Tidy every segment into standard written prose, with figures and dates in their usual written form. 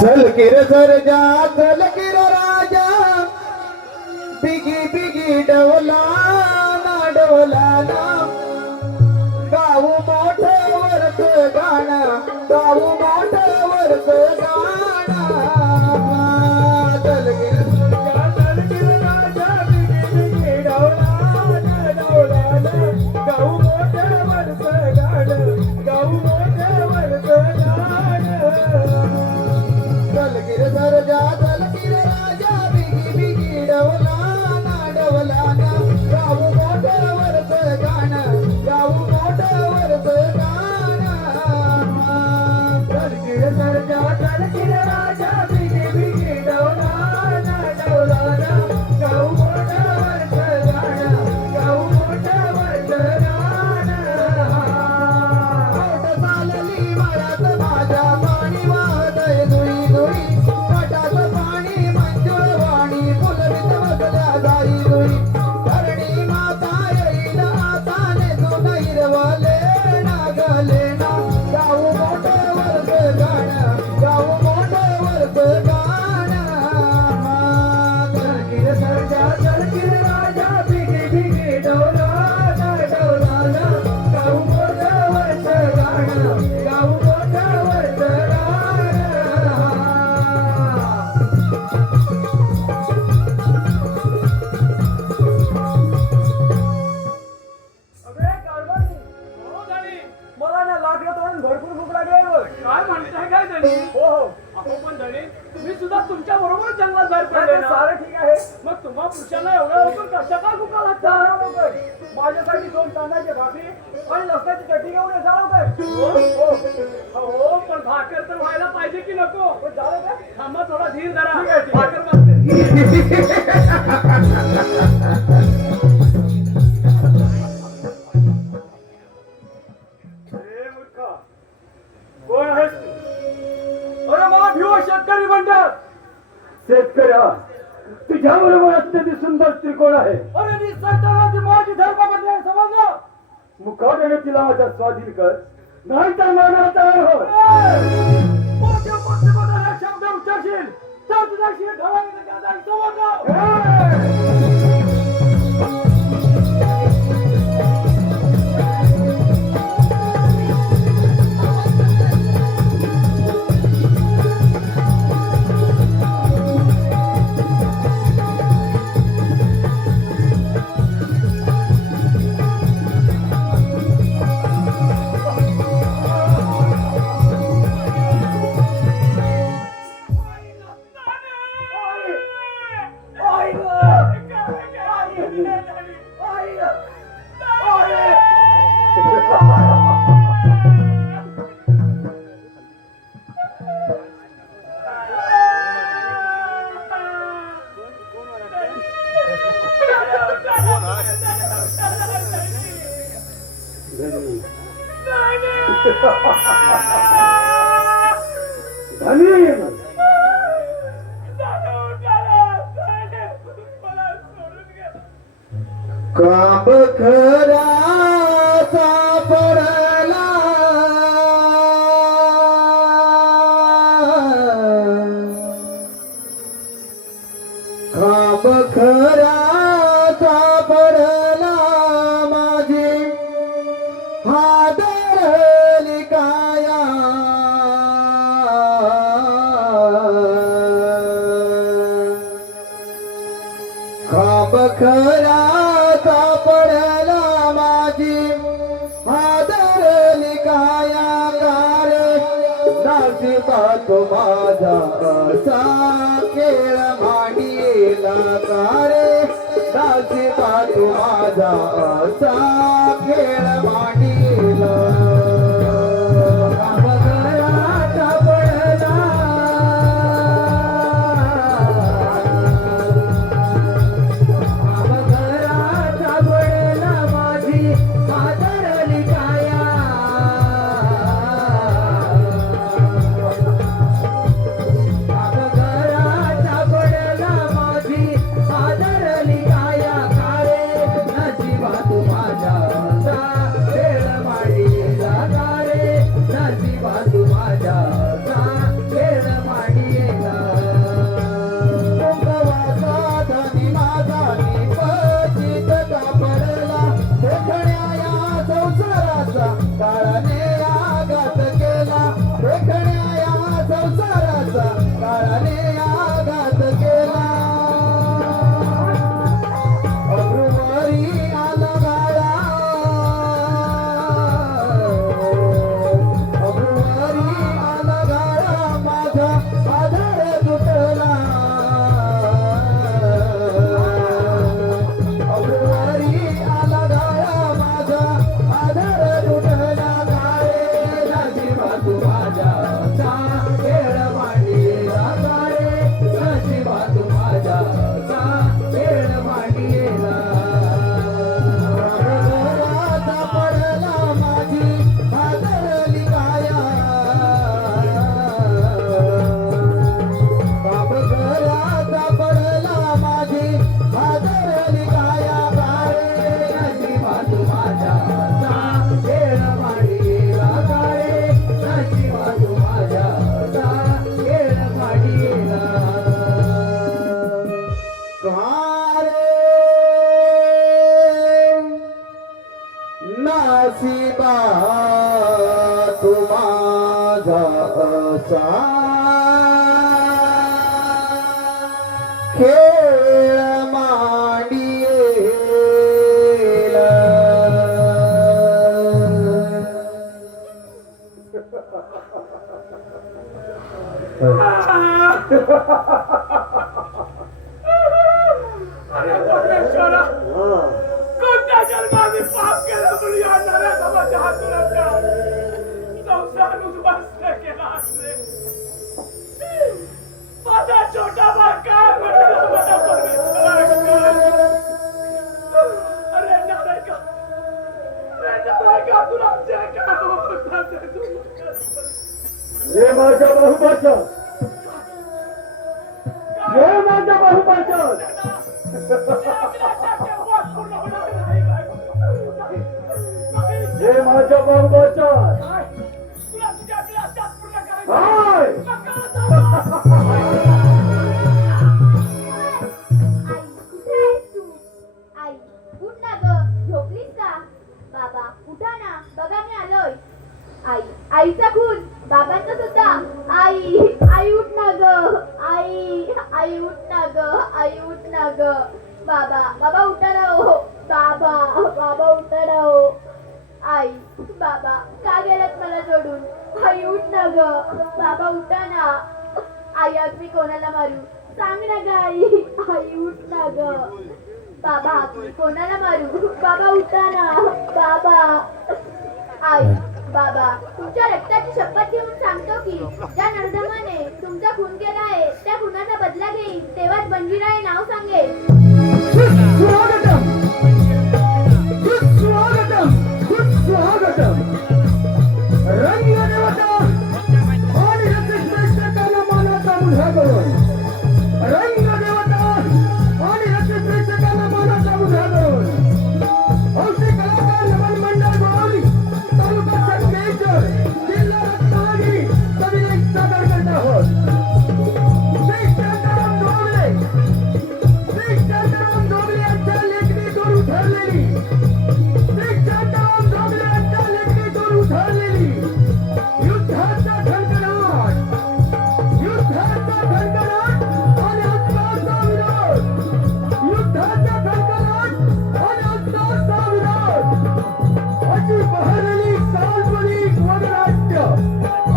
सलकिर सरजा सलकिर राजा बिगी बिगी डवला ना डवला ना गाऊ मोठं वरच गाणं गाऊ मोठं वरच गाणं सलकिर सरजा सलकिर राजा बिगी बिगी डवला ना डवला ना गाऊ मोठं वरच गाणं गाऊ मोठं वरच गाणं सलकिर सरजा सलकिर राजा बिगी बिगी डवला ना डवला ना गाऊ मोठं वरच गाणं गाऊ मोठं वरच गाणं सलकिर सरजा सलकिर राजा बिगी बिगी डवला ना डवला ना गाऊ मोठं वरच गाणं गाऊ मोठं वरच गाणं मोठं चालली मळ्यात माझ्या पाणी वाहतय धुई धुई पाटाचं पाणी मंजुळ वाणी फुलवीत बसल्या गाई धुई धरणी माता येईल आता नेसून हिरवले ना गले ना गाऊ मोठं वरच गाणं गाऊ मोठं वरच गाणं सलकिर सरजा सलकिर राजा बिगी बिगी डवला ना डवला ना गाऊ मोठं वरच गाणं गाऊ मोठं वरच गाणं अबे कारभारी, हो धनी, मला ना लाकडं तोडून भरपूर भूक लागली आहे बघ. काय म्हणताय काय धनी? हो हो अहो पण धनी, तुम्ही सुद्धा तुमच्या बरोबर जंगलात बाहेर पडले ना. सारं ठीक आहे. मग तुम्हा पुरुषांना एवढ्या लवकर कशा काय भुका लागतात? लवकर. माझ्यासाठी 2 तांदळाची भाकरी आणि लसणाची चटणी घेऊन ये जा लवकर. हो हो, पण भाकर तर व्हायला पाहिजे की नको? पण झालं का? थांबा, थोडा धीर धरा. ठीक आहे, ठीक आहे. भाकर भाजते. ए मूर्खा, कोण आहेस तू? अरे मला भिव शेतकरी म्हणतात. शेतकऱ्या, तुझ्या बरोबर अत्यंत सुंदर त्रिकोण आहे. अरे निसर्गाला ती माझी धर्मपत्नी आहे, समजलं? मुखाने तिला माझ्या स्वाधीन कर, नाही तर मानाला तयार हो. मोठ्या पक्षपाताला शब्द उच्चारशील तर तुझा शिर ढवळायला जाईल, समजलं? काब खरा सापडला काब खरा सापडला माझी हादरली काया काब खरा सापडला माझी हादरली काया कारे नाशिबा तो माझा असा खेळ मांडीला कारे नाशिबा तो माझा असा खेळ मांडीला काब खरा सापडला माझी काळाने आघात केला अभ्रुवरी आला गाळा अभ्रुवरी आला गाळा माझा आधार तुटला अभ्रुवरी आला गाळा माझा आधार तुटला काळे नशिबा तू माझ्या खेळ मांडीला काळे नशिबा तू माझ्या खेळ मांडीला घरात पडला माझी हादरली काया बाप घरात पडला माझी हादरली काया काळे नशिबा तू माझ्या खेळ मांडीला काळे नशिबा तू माझ्या खेळ मांडीला कारे नशिबा तू माझा असा खेळ मांडीला परमेश्वरा, कोणत्या जन्माने पाप केलं म्हणून या नराचा माझ्या हातून संसार उद्ध्वस्त केला असेल. माझा छोटा भाग काय म्हणला मला परमेश्वरा. अरे नरका, तुला जे काय होतं ते तू हे माझ्या बहुबाचा हे माझ्या बहुबाचा हे माझ्या बहुबाचा हाय आई उठ ना ग झोपलीस का बाबा उठा ना बघा मी आलोय आई आईचा खून बाबांचा सुद्धा आई आई उठ ना ग आई आई उठ ना ग आई उठ ना ग बाबा बाबा उठा ना हो बाबा बाबा उठा ना हो आई बाबा का गेलात मला सोडून आई उठ ना ग बाबा उठा ना आई आज मी कोणाला मारू सांग ना ग आई आई उठ ना ग बाबा मी कोणाला मारू बाबा उठा ना बाबा आई बाबा तुमच्या रक्ताची शपथ घेऊन सांगतो की ज्या नरधमाने तुमचा खून केला आहे त्या खुनाचा बदला घेईन तेव्हाच बंजीराय नाव सांगेल स्वागतम सुस्वागतम सुस्वागतम रंगदेवता आणि रसिक प्रेक्षकांना मानाचा मुलगा करून रंगदेवता आणि रसिक प्रेक्षकांना मानाचा मुलगा करून हौशी कलाकार नमन मंडळ गोवली तालुका संगमेश्वर जिल्हा रत्नागिरी सविनय सादर करत आहोत श्री शांताराम डोंगरे श्री शांताराम डोंगरे यांच्या लेखणीतून उठरलेली श्री शांताराम डोंगरे यांच्या लेखणीतून उठरलेली युद्धाचा खणखणाट आणि अस्त्राचा विरोध युद्धाचा खणखणाट आणि अस्त्राचा विरोध अशी बहरलेली काल्पनिक वननाट्य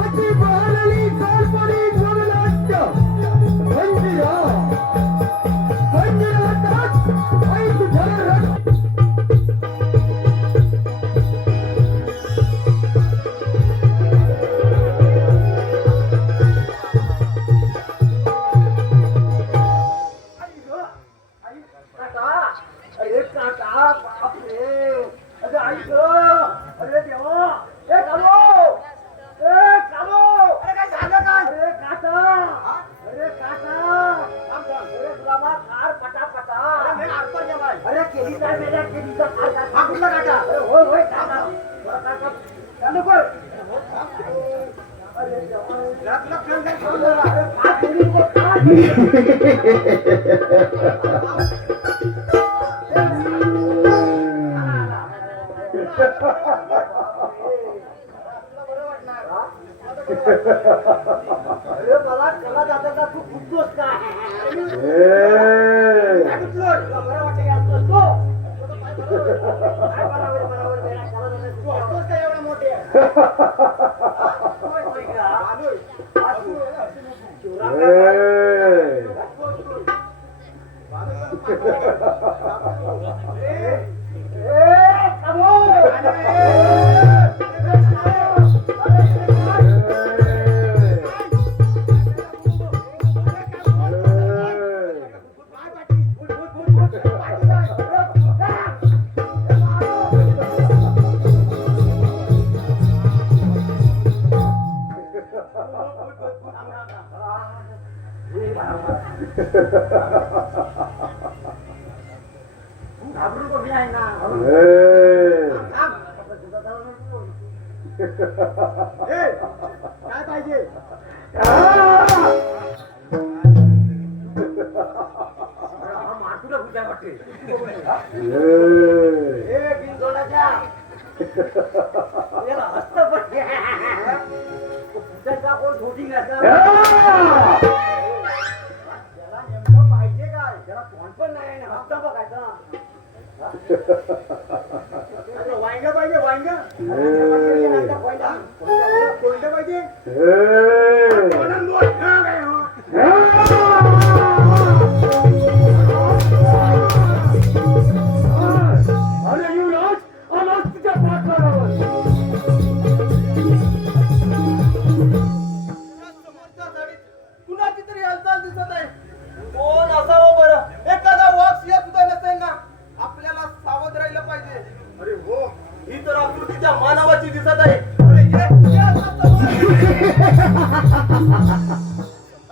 अशी बहरलेली काल्पनिक वननाट्य मंजिरा मंजिरातात आई तुझ्या रक्त अरे काका बापरे अरे आई ग अरे देवा ए कालो अरे काय झालं काय अरे काका अरे बाबा कार पटापटा अरे आरपर जेवाय अरे केली काय मेल्या केलीचा कार हा कुठला काका अरे होय काका काका चालू कर अरे देवा लाख खान काय अरे का केली Ha ha ha ha ha. अरे मला कला जाता तू फुटतोस का ए, काय फुटलोस? तुला बरं वाटतं की असतोस तू? काय बरोबर बेटा, कला जाता तू असतोस का एवढा मोठे? होय, होय का? असू. शिवराम काका. ए. घाबरू कमी आहे ना काय पाहिजे मातुला कुठे वाटते हस्त कोण छोटी घ्यायचा त्याला नेमकं पाहिजे काय त्याला कोण पण नाही हप्ता बघायचा वांग पाहिजे वांग कोणतं पाहिजे अरे युवराज आलाच तुझ्या पाठलागावर कुणाची तरी हालचाल दिसत आहे कोण असावं बरं एखादा वाघ सिंह सुद्धा नसेल ना आपल्याला सावध राहिलं पाहिजे अरे हो ही तर आकृतीच्या मानवाची दिसत आहे अरे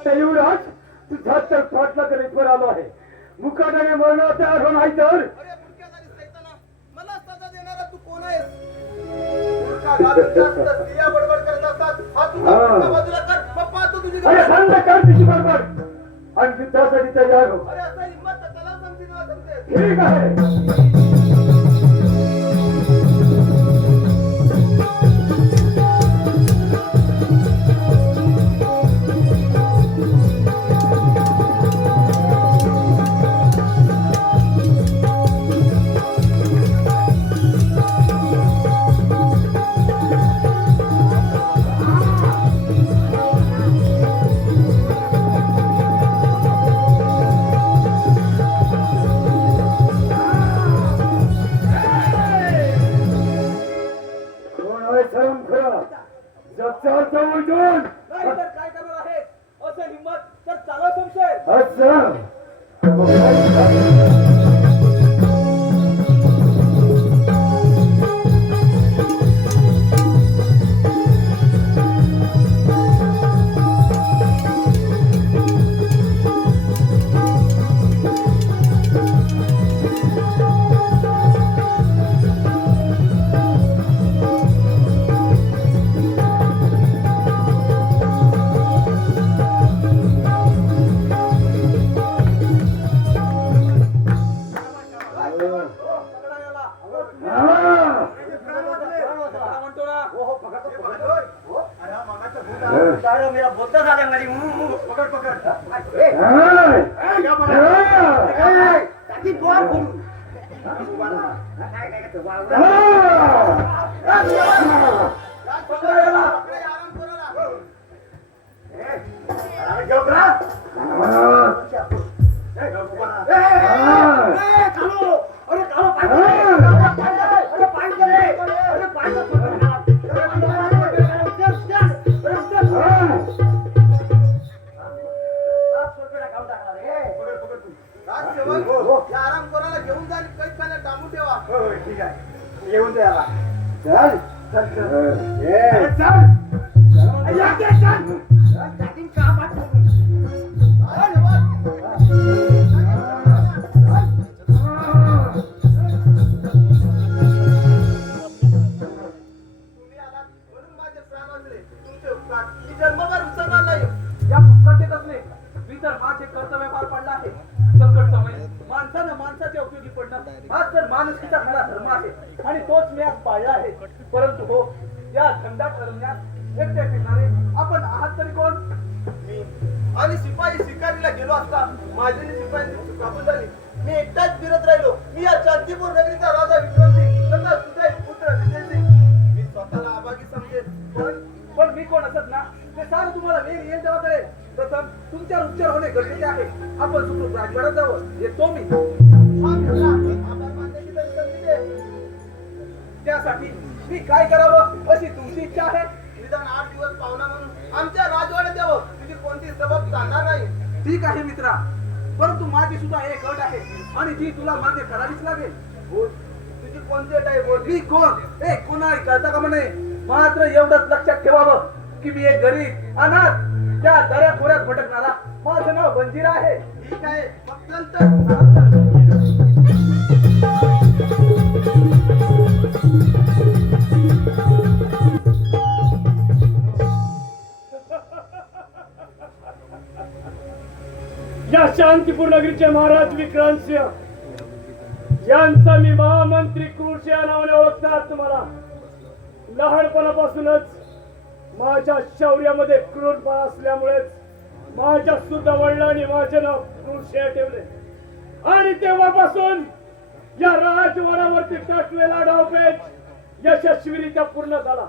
ये युवराज तुझा तर पाठला करीतवर आलो आहे मुकाट्याने मरणाचा अर्थ नाही तर अरे मुख्याधारी सैताना मला सजा देणारा तू कोण आहेस मूर्खा घालून जास्त स्त्रिया बडबड करत असतात हा तुझा मुलगा बाजूला कर मग पाहतो तुझी अरे गंमत. सांग कर तिची बरोबर आणि युद्धासाठी तयार हो अरे असा हिंमत तर त्याला समजेल ना समजेल ठीक आहे कोण आहे सर्व खरा जगचारचा उलटून नाही तर काय करणार आहे असं हिंमत तर चालव संशय असं मेरा बोलता झालं माझी पकड पकड आराम कोणाला घेऊन जा कैद डांबून ठेवा ठीक आहे घेऊन द्याला चल चल तुम्ही आलात म्हणून माझे प्राण वाचले तुमचे उपकार मी जन्मभर विसरणार नाही या पुस्तकेत असले मी तर माझे कर्तव्य पार पडला आहे संकट समय माणसानं माणसाच्या उपयोगी पडणं हाच तर माणुसकीचा खरा धर्म आहे आणि तोच मी आज पाळला आहे परंतु हो या घनदाट अरण्यात एकटे फिरणारे आपण आहात तरी कोण आणि शिपाई शिकारीला गेलो असता माझी शिपायांची चुकाबूल झाली. मी एकटाच फिरत राहिलो. मी या शांतीपूर नगरीचा राजा विक्रमसिंग तथा तुझा एक पुत्र विजयसिंग. मी स्वतःला अभागी समजेल, पण मी कोण असत ना ते सारं तुम्हाला वेळ येईल तेव्हा कळेल. प्रथम तुमच्यावर उपचार होणे गरजेचे आहे. आपण सुखरूप राजवाड्यात जावं. येतो मी. आभार मानण्याची तरी संधी दे. त्यासाठी मी काय करावं अशी तुमची इच्छा आहे? निदान 8 दिवस पाहुणा म्हणून आमच्या राजवाड्यात यावं. तुझी कोणती सबब चालणार नाही. ठीक आहे मित्रा, परंतु माझी सुद्धा एक अट आहे आणि ती तुला मान्य करावीच लागेल. बोल, तुझी कोणती अट आहे बोल. मी कोण कोणाला कळता का म्हणे. मात्र एवढंच लक्षात ठेवावं की मी एक गरीब अनाथ त्या दऱ्या खोऱ्यात भटकणारा माझं नाव बंजीरा आहे. ठीक आहे, मग चल तर. या शांतीपूर नगरीचे महाराज विक्रांतसिंह यांचा मी महामंत्री क्रूर या नावाने ओळखणार. तुम्हाला लहानपणापासूनच माझ्या शौर्यामध्ये क्रूरपणा असल्यामुळेच माझ्या सुद्धा वडिलांनी माझे नाव क्रूर ठेवले आणि तेव्हापासून या राजवाड्यावरती टाकलेला डावपेच यशस्वीरित्या पूर्ण झाला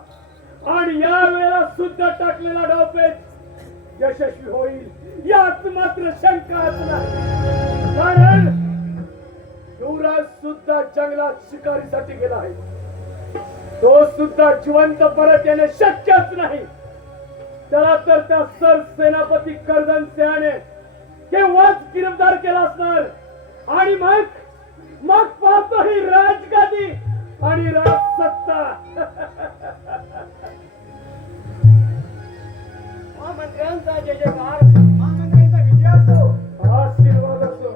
आणि या वेळेला सुद्धा टाकलेला डावपेच यशस्वी होईल यात मात्र शंकाच नाही. कारण युवराज सुद्धा जंगलात शिकारीसाठी गेला आहे. तो सुद्धा जिवंत परत येणे शक्यच नाही. त्याला तर त्या सर सेनापती कर्दन सिंहाने केव्हाच गिरफ्तार केला असणार आणि मग पाहतो ही राजगादी आणि राजसत्ता. महामंत्र्यांचा जय जयकार. महामंत्र्यांचा विजय असो. आशीर्वाद असो.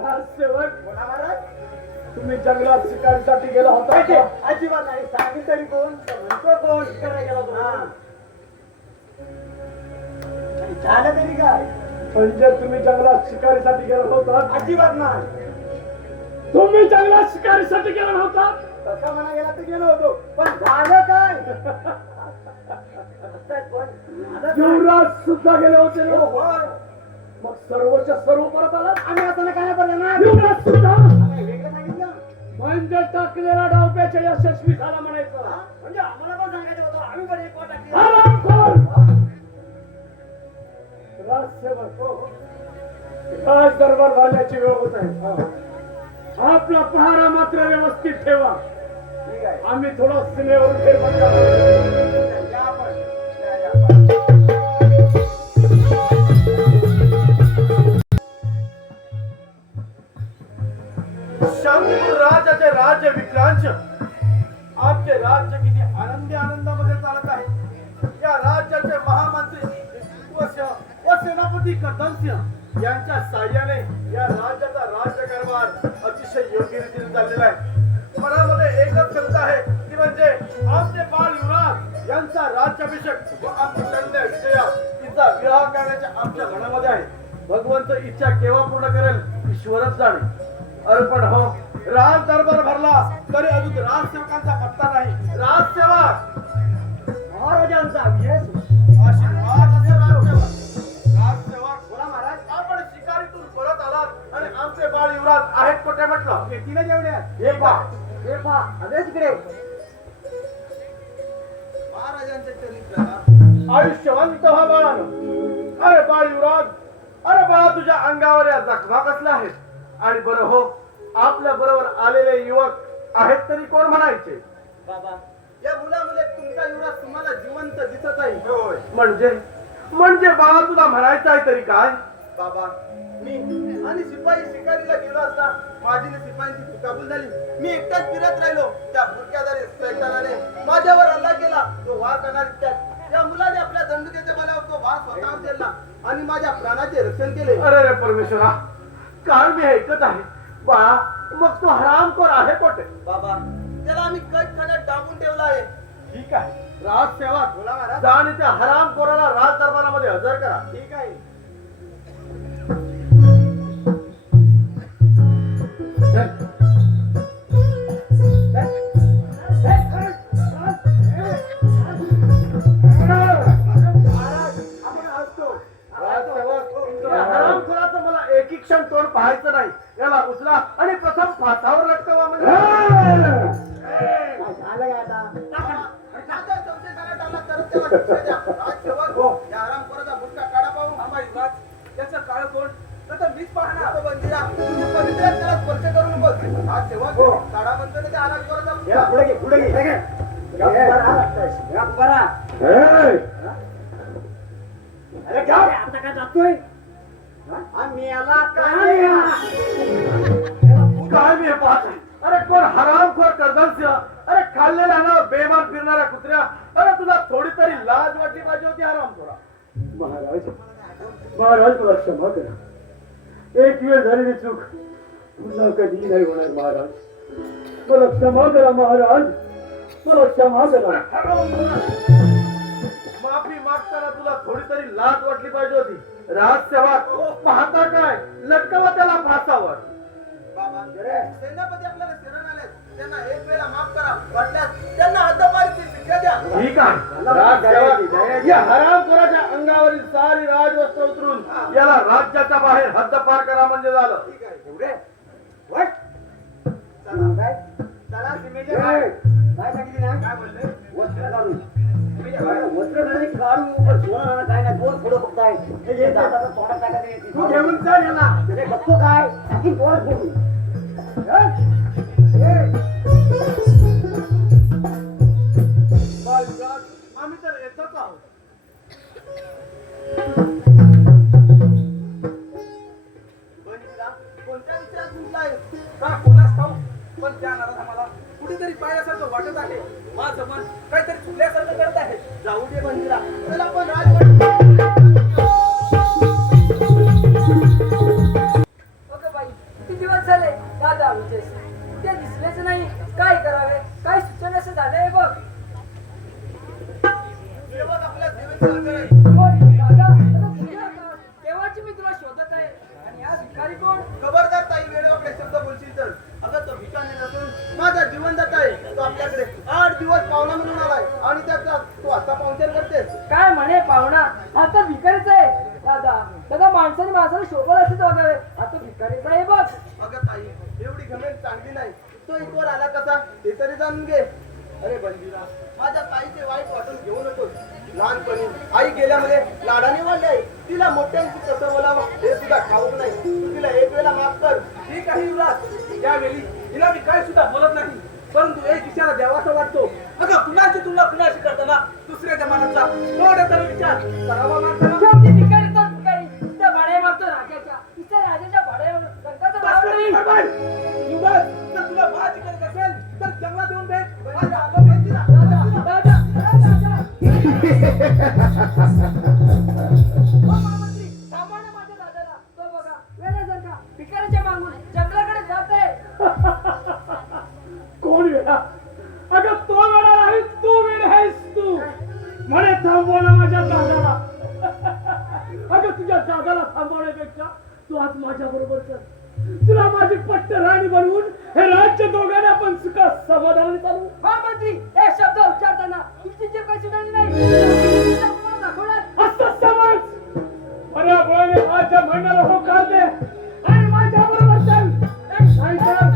राजसेवक बोला महाराज. तुम्ही जंगलात शिकारीसाठी गेला होता का? अजिबात नाही. सांगितलं तरी कोण म्हणतो कोण करायला गेला तो. झालं तरी काय. म्हणजे तुम्ही जंगलात शिकारीसाठी गेला होता? अजिबात नाही. तुम्ही जंगलात शिकारीसाठी गेला होता? तसा म्हणा गेला तर गेलो होतो, पण झालं काय. युवराज सुद्धा गेले होते ना? होय. मग सर्वच्या सर्व परत आला. आम्ही आता काय करणार. युवराज सुद्धा वेगळं सांगितलं म्हणजे टाकलेला डावपेच यशस्वी झाला म्हणायचं. म्हणजे आम्हाला पण सांगायचं होतं. आम्ही पण एक वाट टाकली. हरामखोर! राजसेवक राज दरबार भरण्याची वेळ होत आहे. आपला पहारा मात्र व्यवस्थित ठेवा. ठीक आहे. आम्ही थोडा सीमेवरून फेरफटका मारू. या आपण. या. शांतीपूर राजाचे राज्य विक्रांत आमचे राज्य किती आनंदी आनंदामध्ये चालत आहे. या राज्याचे महामंत्री व सेनापती कर्दनसिंह यांच्या साह्याने या राज्याचा राज्यकारभार अतिशय योग्य रीतीने चाललेला आहे. मनामध्ये एकच शंका आहे ती म्हणजे आमचे बाल युवराज यांचा राज्याभिषेक व आमची कन्या विजया तिचा विवाह करण्याच्या आमच्या मनामध्ये आहे. भगवंत इच्छा केव्हा पूर्ण करेल ईश्वरच जाणे. अरे पण हो, राज दरबार भरला तरी अजून राजसेवकांचा पत्ता नाही. राजसेवक महाराजांचा विजय आशीर्वाद असे राजसेवक. राजसेवक बोला महाराज. आपण शिकारीतून परत आलात आणि आमचे बाळ युवराज आहेत कुठे म्हटलं. येतील जेवढ्यात हे पा अरे तिकडे. महाराजांच्या चरित्राला आयुष्यवंत व्हा बाळानं. अरे बाळ युवराज, अरे बाळा तुझ्या अंगावर या जखमा कसल्या आहेत. आणि बरं हो, आपल्या बरोबर आलेले युवक आहेत तरी कोण म्हणायचे. बाबा, या मुलामुळे तुमचा युवराज तुम्हाला जिवंत दिसत आहे. म्हणजे बाबा तुला म्हणायचं आहे तरी काय. बाबा, मी आणि शिपाई शिकारीला गेलो असता माझी शिपायांची चुकाबूल झाली. मी एकटाच फिरत राहिलो. त्या भुरक्यादारी सैतानाने माझ्यावर हल्ला केला. तो वार करणार या मुलाने आपल्या दंडुकेच्या बलावर तो वार स्वतःवर केला आणि माझ्या प्राणाचे रक्षण केले. अरे रे परमेश्वरा, काल मी ऐकत आहे बाळा, मग तो हरामखोर आहे कोठे. बाबा, त्याला आम्ही कैदखान्यात डांबून ठेवला आहे. ठीक आहे. राजसेवक बोला महाराज. जा आणि त्या हरामखोराला राज दरबारामध्ये हजर करा. ठीक आहे. नाही. याला उचला आणि प्रथम फासावर लटकवा म्हणजे झालं का आता माझा चौकीदारात आला तरच त्याला शिक्षा द्या. राजसेवक, या हरामखोराचा बुटका काढा पाहू. थांबा युवराज, त्याचं काळ कोण तर मीच पाहणार. तो बंदिरा, तू पवित्र आहे, त्याला स्पर्श करू नकोस. राजसेवक, काढा म्हणतो ना त्या हरामखोराचा बुटका. पुढे घे पुढे घे अरे काय रे, आता काय जातोय आम्ही याला काय काय मी हे पाहत आहे? अरे कोण हरामखोर कर्दस्य, अरे खाल्लेल्या ना बेमान फिरणाऱ्या कुत्र्या, अरे तुला थोडी तरी लाज वाटली पाहिजे होती हरामखोरा. महाराज महाराज मला क्षमा करा. एक वेळ झालेली चूक पुन्हा कधी नाही होणार महाराज. मला क्षमा करा महाराज, मला क्षमा करा. माफी मागताना तुला थोडी तरी लाज वाटली पाहिजे होती. राजसेवक, पाहता काय, लटकवा त्याला फासावर. सेनापती आपल्याला शरण आले, त्यांना एक वेळा माफ करा, वाटल्यास त्यांना हद्दपारीची शिक्षा द्या. ठीक आहे. राजसेवक, या हरामखोराच्या अंगावरील सारी राजवस्त्र उतरून याला राज्याच्या बाहेर हद्दपार करा म्हणजे झालं. ठीक आहे. एवढे वाट. चला सीमेच्या बाहेर. काय सांगितली ना काय बोलले? वस्त्र काढून वस्त्र काढू पण सोना काय नाही दोन फोडो फक्त आहे हे दादाचा तोंडात टाकायला येते तू घेऊन चल याला. ते बघतो काय टाकी पोर फोडून बाळयुवराज, आम्ही तर येतच आहोत. बंदिरा, कोणत्या विचारात गुंतलाय? का कोणास ठाऊक, पण त्या नादात आम्हाला कुठेतरी पायासारखं वाटत आहे. माझं मन काहीतरी चुकल्यासारखं करत आहे. जाऊ दे बंदिरा, चला आपण राजवाड्यात. अगं बाई, किती दिवस झाले दादा आमचे ते दिसलेच नाही. काय करावे, काय सुचण्याचं झालंय बघ. सेवक आपल्या सेवेची हजर आहे. कोण? दादा, अगं कुठे होता? केव्हाची मी तुला शोधत आहे. आणि हा भिकारी कोण? खबरदार ताई, वेळेवाकडे शब्द बोलशील तर. अगं तो भिकारी नसून माझा जीवनदाता आहे. तो आपल्याकडे 8 दिवस पाहुणा म्हणून आलाय आणि त्याचा तो आता पाहुणचार करतेस. काय म्हणे पाहुणा, आता भिकारीच आहे. दादा दादा, माणसाने माणसाला शोभत असेच वागावे. आता भिकारीच आहे बघ. अगं ताई, एवढी घमेंड चांगली नाही. तो इथवर आला कसा ते तरी जाणून घे. अरे बंदिरा, माझ्या ताईचे वाईट वाटून घेऊ नकोस. लहानपणी आई गेल्यामध्ये लाडाने वाढली आहे. तिला मोठ्यांची कसं बोलावं हे सुद्धा ठाऊक नाही. तू तिला एक वेळा माफ कर. ठीक आहे युवराज, यावेळी हिला मी काय सुद्धा बोलत नाही, परंतु एक विचार द्यावासा वाटतो. अगं कुणाची तुलना कुणाशी करताना दुसऱ्या जमान्याचा थोडा तरी विचार करावा माणसाला. शेवटी भिकारी तर भिकारी. त्या भाड्या मागतो राजाच्या, तिच्या राजाच्या भाड्यावर रंगाचं भाव नाही. युवराज, जर तुला बाजी करत असेल तर जंगलात येऊन भेट. माझ्या आलं माहिती ना. दादा, दादा. हो महामंत्री, थांबवा ना माझ्या दादाला. तो बघा, वेड्यासारखा भिकारीच्या मागून जंगलाकडे जात आहे. कोण वेळा? अगं तो वेळा नाही, तू वेळ आहेस तू. म्हणे थांबव ना माझ्या दादाला. अगं तुझ्या दादाला थांबवण्यापेक्षा तू आज माझ्या बरोबर चल. तुला माझी पट्ट राणी बनवून हे राज्य दोघांना आपण सुखा समाधानाने चालू. महामंत्री, हे शब्द उच्चारताना तुमची जीभ काही सुटायची नाही. तुम्हाला दाखवणार. असं समज. बऱ्या बोळाने माझ्या म्हणण्याला होकार दे आणि माझ्या बरोबर चल. नाहीतर मला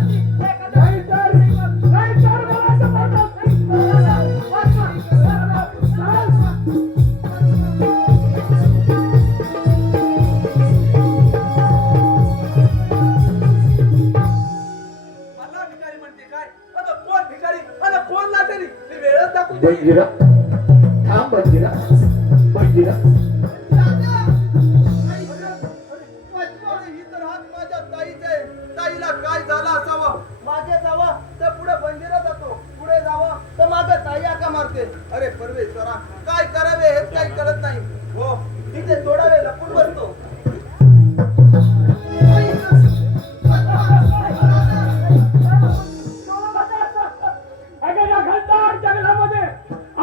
मला भिकारी म्हणते काय? अगं कोण भिकारी आणि कोण लाचारी हे वेळच दाखवून दे. बंदिरा थांब बंदिरा बंदिरा ही तर हात माझ्या ताईचा आहे. ताईला काय झालं असावं? मागे जावं तर पुढे बंदिरा जातो, पुढे जावं तर मागे ताई आका मारते. अरे परमेश्वरा, काय करावे हेच काही कळत नाही. हो, तिथे थोडा वेळ लपून बसतो. अगं या घनदाट जंगलामध्ये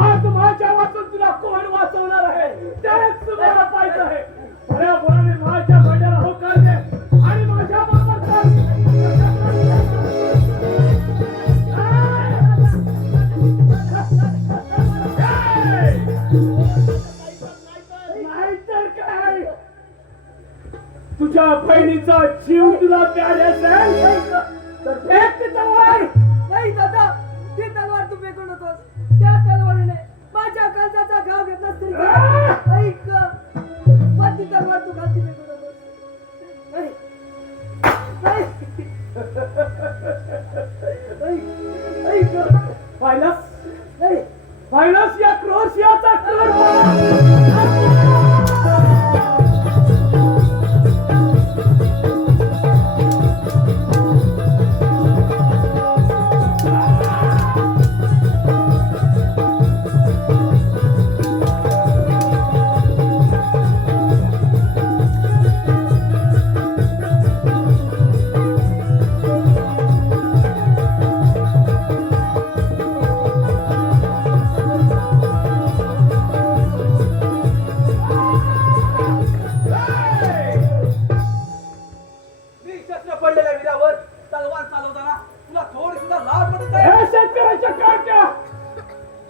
आज माझ्या वाचून तुला कोण वाचवणार आहे तेच तुम्हाला पाहायचं आहे. बऱ्या बोलाने माझ्या भांड्याला होकार दे आणि माझ्या बरोबर चल. नाहीतर काय? तुझ्या बहिणीचा जीव तुला प्यारे असेल तर फेक ती तलवार. नाही दादा, ती तलवार तू फेकून होतोस. त्या तलवारीने माझ्या काळजाचा घाव घेतलास तरी चालेल. ऐक, पण ती तलवार तू खालती फेकून होतोस. नाही, नाही. ऐक, पाहिलंस नाही. पाहिलंस या क्रोशियाचा क्रूर मी शस्त्र पडलेल्या वीरावर तलवार चालवताना तुला थोडी सुद्धा लाज वाटत नाही? हे शेतकऱ्याच्या काट्या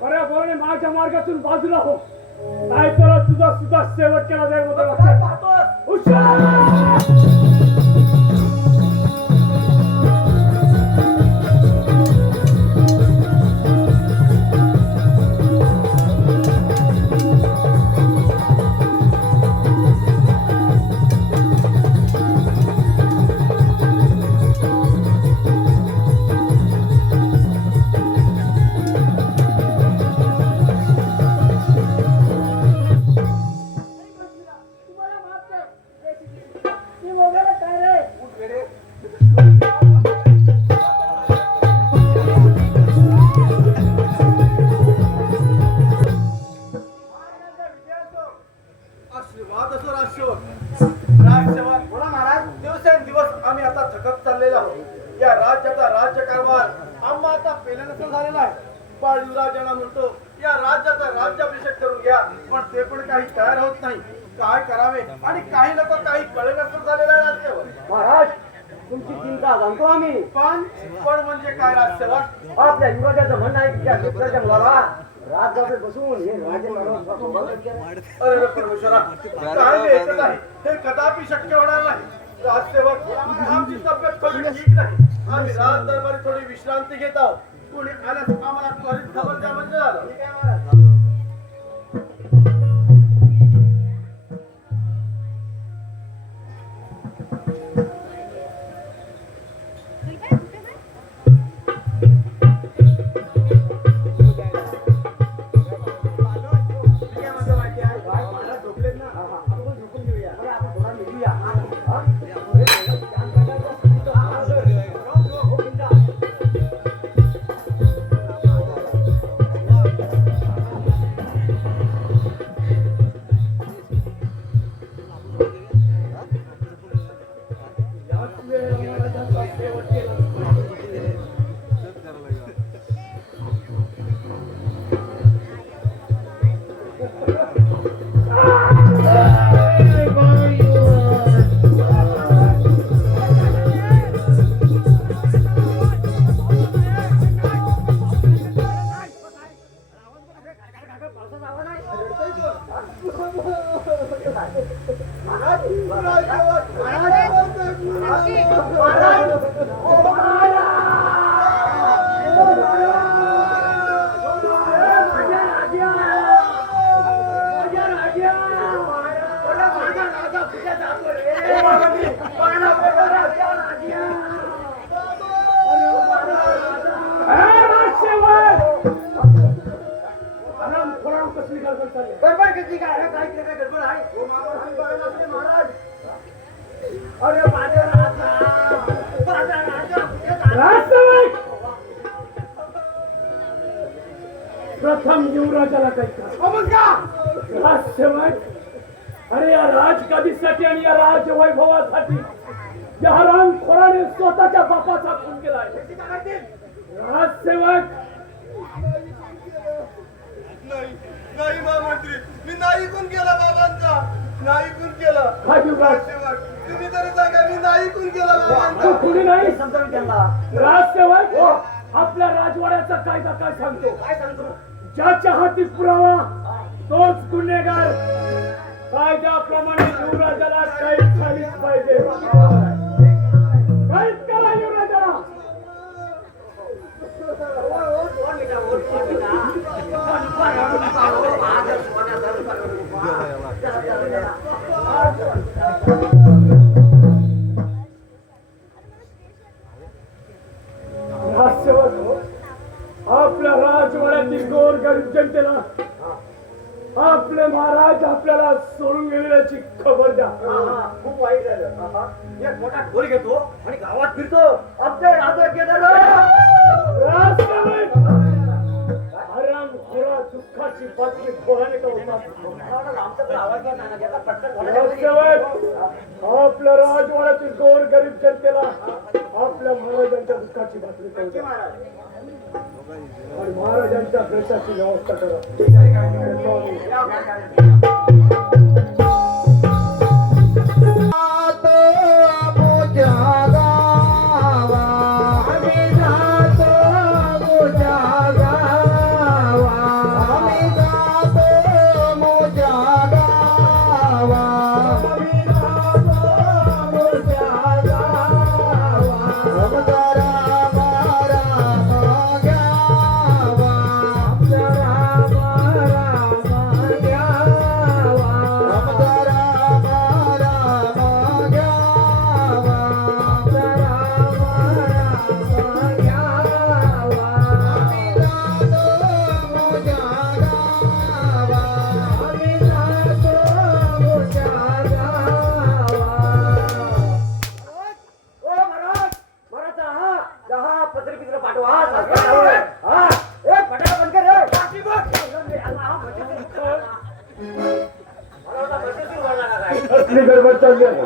बऱ्यापणे माझ्या मार्गातून बाजूला हो, नाहीतर तुझा सुद्धा शेवट केला जाईल. होता काय लक्षात पाहतोस? हुशार. तुम्हाला माफ कर. ती मोबाईल काय रे? उठ वेडे. आशीर्वाद असो राजसेवक बोला महाराज. दिवसेंदिवस आम्ही आता थकत चाललेलो आहोत. या राज्याचा राज्यकारभार आम्हा आता पेल्यानंतर झालेला आहे. बाळूराजांना म्हणतो या राज्याचा राज्याभिषेक करून घ्या, पण ते पण काही तयार होत नाही. काय करावे आणि काही लोक काही कळेनसर झालेला आहे राज्यावर. महाराज तुमची चिंता जाणतो आम्ही. पण म्हणजे काय राजसेवक? आपल्या युवराजाचं म्हणणं आहे की त्या शेतकऱ्याच्या मुलाला राजगावात बसून हे राज्य चालवण्याचा अरे परमेश्वरा, काय मी ऐकत आहे हे कदापि शक्य होणार नाही. राजसेवक आमची तब्येत थोडी ठीक नाही. आम्ही राज दरबारी थोडी विश्रांती घेत आहोत. कोणी आल्यास आम्हाला त्वरित खबर द्या म्हणजे झालं. गडबड किती काय काय गडबड आहे. हो महाराज बघायला लागले महाराज. अरे माझ्या राजसेवक प्रथम युवराजाला काही राजसेवक, अरे या राजगादीसाठी आणि या राजवैभवासाठी या हरामखोराने स्वतःच्या बापाचा खून केलाय. राजसेवक नाही महामंत्री, मी नाही खून केला बाबांचा. नाही खून केला. हा युवराज, राजसेवक तुम्ही तरी सांगा, मी नाही खून केला तू बाबांचा. कुणी नाही. समजावून त्यांना राजसेवक आपल्या राजवाड्याचा कायदा काय सांगतो? काय सांगतो. ज्याच्या हाती पुरावा तोच गुन्हेगार. कायद्याप्रमाणे युवराजाला काही झालीच पाहिजे. काहीच करा युवराजाला. आपल्या राजवाड्यातील गोरगरीब जनतेला आपले महाराज आपल्याला सोडून गेलेल्याची खबर द्या. खूप वाईट झालं. एक मोठा ढोल घेतो आणि गावात फिरतो. अब्दे राजा केदार हरामखोरा दुःखाची बातमी कोणाने का होता. आपल्या राजवाड्यातील गोरगरीब जनतेला आपल्या महाराजांच्या दुःखाची बातमी कळू आणि महाराजांच्या भेटाची व्यवस्था करा. कसली गडबड चालली आहे.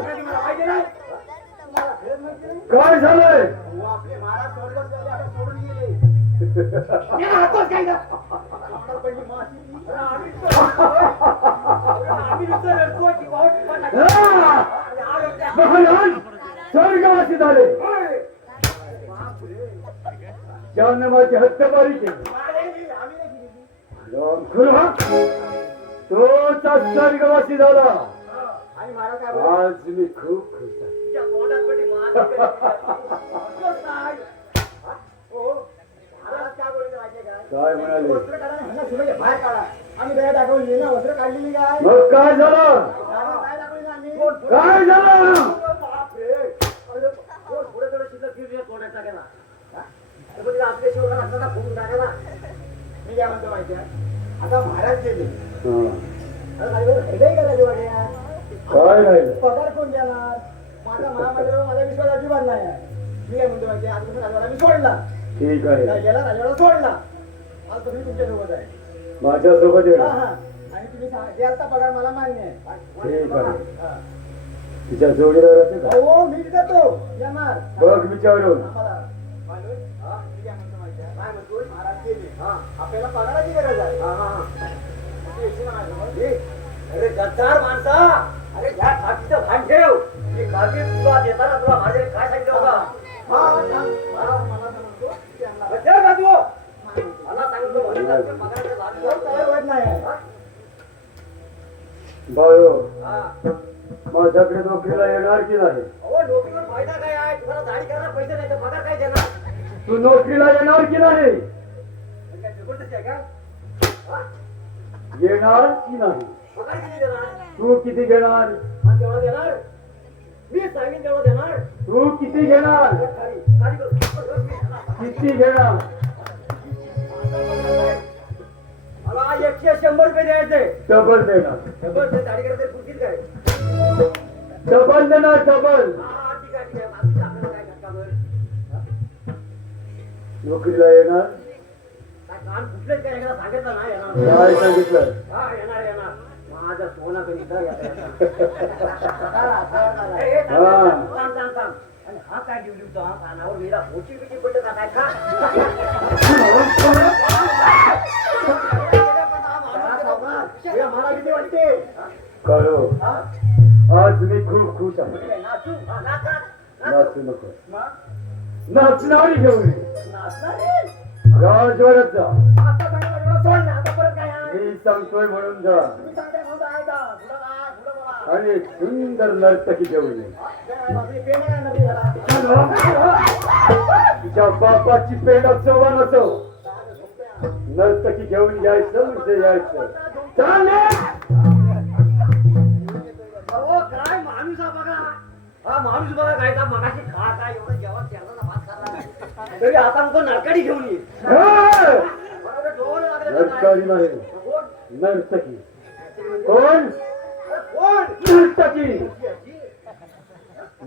काय झालंय. आपले महाराज स्वर्गात गेले, आता सोडून गेले. महाराज स्वर्गवासी झाले. ज्याने माझी हत्याबारी केली तोच आज स्वर्गवासी झाला. आणि महाराज काय बोलले? आज मी खूप खुश आहे. तुझ्या तोंडात पडली हो, महाराज काय बोलले माहितीये का? काय म्हणाले. वस्त्र काढा ना, ह्यांना शिवाय बाहेर काढा. आम्ही दया दाखवली ना, वस्त्र काढलेली काय? मग काय झालं. काय दाखवली ना आम्ही? काय झालं. बापरे. अरे, थोडं थोडं शिल्लक घेऊन ये तोंडात टाकायला. हा? अरे, पण तिला आपल्या शिवला असताना फुगून टाकायला. मी काय म्हणतो माहिती आहे? आता महाराज गेले. अरे, राहिलं राहिलंय का राजवाड्यात? काय राहिलं. पगार कोण देणार? माझा महामंडळावर माझा विश्वास अजिबात नाही आहे. मी काय म्हणतो माहिती आहे? आज तुम्ही राजवाडा मी सोडला. ठीक आहे. काय गेला राजवाडा सोडला. आज तुम्ही तुमच्या सोबत आहे. माझ्यासोबत हा, येणार. हा. आणि तुम्ही जे आता पगार मला मान्य आहे. ठीक आहे. हा. तिच्या जोडीदार असेल का. हो, मीच देतो. येणार. बघ विचारून. आम्हाला. मालूम? हा, मी काय म्हणतो माहिती आहे? काय म्हणतोय? महाराज गेले. हा, आपल्याला पगाराची गरज आहे. हा, हा, हा. तू येशील ना माझ्यासोबत? ये. अरे गद्दार माणसा, अरे ह्या ठाकीचं भान ठेव. मी कागद तुला देताना तुला माझ्याकडे काय सांगितलं होतं? मला म्हणतो मला सांगितलं पगाराचं झालं नाही. बाळो हा. माझ्याकडे नोकरीला येणार की नाही. अहो, नोकरीवर फायदा काय आहे? तुम्हाला दाढी करायला पैसे नाही तर पगार काय देणार? तू नोकरीला येणार की नाही. काय जबरदस्ती आहे का? हा? येणार की नाही. पगार किती देणार? तू किती घेणार. हा, तेवढा देणार? मी सांगेन तेवढा देणार. तू किती घेणार. खाली खाली कर. किती घेणार. मला 100 रुपये द्यायचे. डबल देणार. डबल ते दाढी करायचं पुरतील काय? डबल देणार. डबल. हा, ठीक आहे, ठीक आहे. बाकीचं आपल्याला काय धक्का बरं? नोकरीला येणार. काय कान फुटलेत काय? एकदा सांगितलं नाही येणार. काय सांगितलं. हा, येणार येणार. माझं सोनं कधी इथं येतं, येतं. ए, ए, थांब, हा. थांब, थांब, थांब. आणि हा काय डिवली होता? हा कानावर वेळा मोठी पिटी पडलं का काय का? वेळा मला किती वाटते? करो. हा? आज मी खूप खुश आहे. काय नाचू? हा, नाच, नाच. नाचू नको. मग? नाचणारी घेऊन ये. नाचणार रे? राजवाड्यात जा. आता सांगितलं, एवढं सोड ना. आता परत काय आहे? मी सांगतोय म्हणून जा. तुम्ही सांगताय म्हणून आहे का? तुला काय? आणि एक सुंदर नर्तकी घेऊन ये. तिच्या बापाची पेंड असो वा नसो, नर्तकी घेऊन यायचं म्हणजे यायचं. अहो काय माणूस हा बघा, हा माणूस बघा काय मगाशी खा काय एवढं जेवण केलं भात खाल्ला तरी आता मग नरकाडी घेऊन ये. नर्तकी नाही, नर्तकी. कोण? नर्तकी,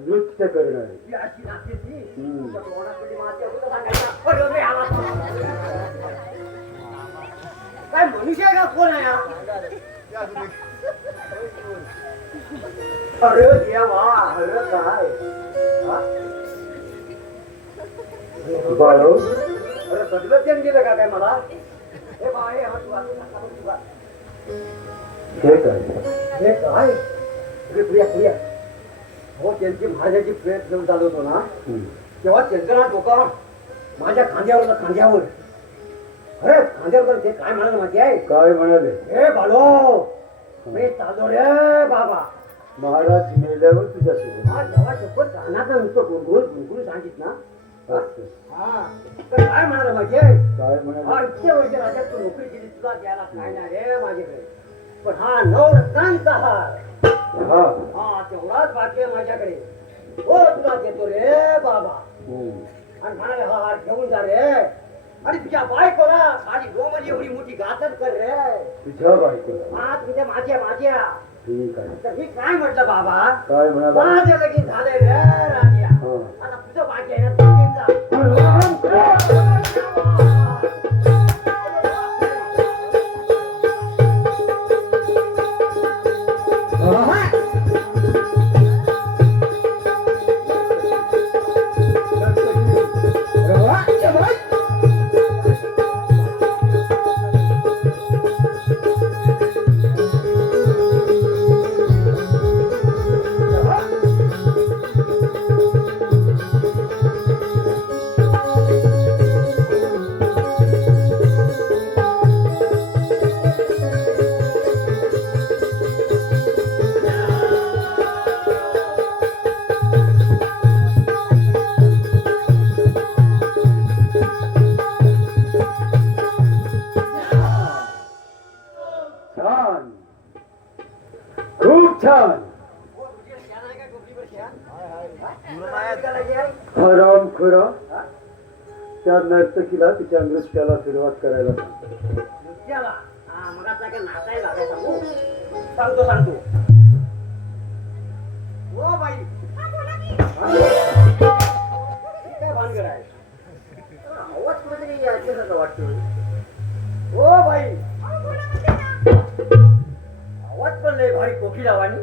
नृत्य करणारी. काय मनुष्य आहे का कोण आहे हा? अरे देवा, अरे काय हा? बाळो, अरे सगळं त्यांनी दिलं का काय मला? हे बाय हा तुला हे काय? हे काय अरे प्रिया प्रिया हो त्यांची महाराजाची प्रेत घेऊन चालू होतो ना तेव्हा त्यांचं ना डोका माझ्या खांद्यावर होता, खांद्यावर. अरे खांद्यावर ते काय म्हणाले माहिती आहे? काय म्हणाले? हे बालो मी चाललो रे बाबा. महाराज मेल्यावर तुझ्यासोबत. हा जेव्हा शपथ कानाचा नुसतं गुणगुण सांगित ना. असं. हा तर काय म्हणाले माहिती आहे? काय हा म्हणाले? इतक्या वर्ष राज्यात तू नोकरी केली, तुला द्यायला काय नाही रे माझ्याकडे, पण हा नवरत्नांचा हार हा. हा तेवढाच बाकी आहे माझ्याकडे. हो तुला देतो रे बाबा. आणि म्हणाले हा हार घेऊन जा रे, आणि तुझ्या बायकोला साडी गोमध्ये एवढी मोठी गाजर कर रे. तुझ्या बायकोला. हा तुझ्या माझ्या माझ्या. ठीक आहे. तर मी काय म्हटलं बाबा, काय म्हणाला? माझं लगीन झालंय रे राजा. हा. आता तुझं बाकी आहे ना, तू घेऊन जा. छान, खूप छान. हराम खुरा त्या नर्तकीला तिच्या नृत्याला सुरुवात करायला सांग. नृत्याला हा मग आता काय नाचायला काय सांगू? सांगतो सांगतो. ओ बाई ही काय भानगड आहे? आवाज कुठेतरी याच्यासारखं वाटतोय. ओ बाई आवाज पण लय भारी कोकी लावानी.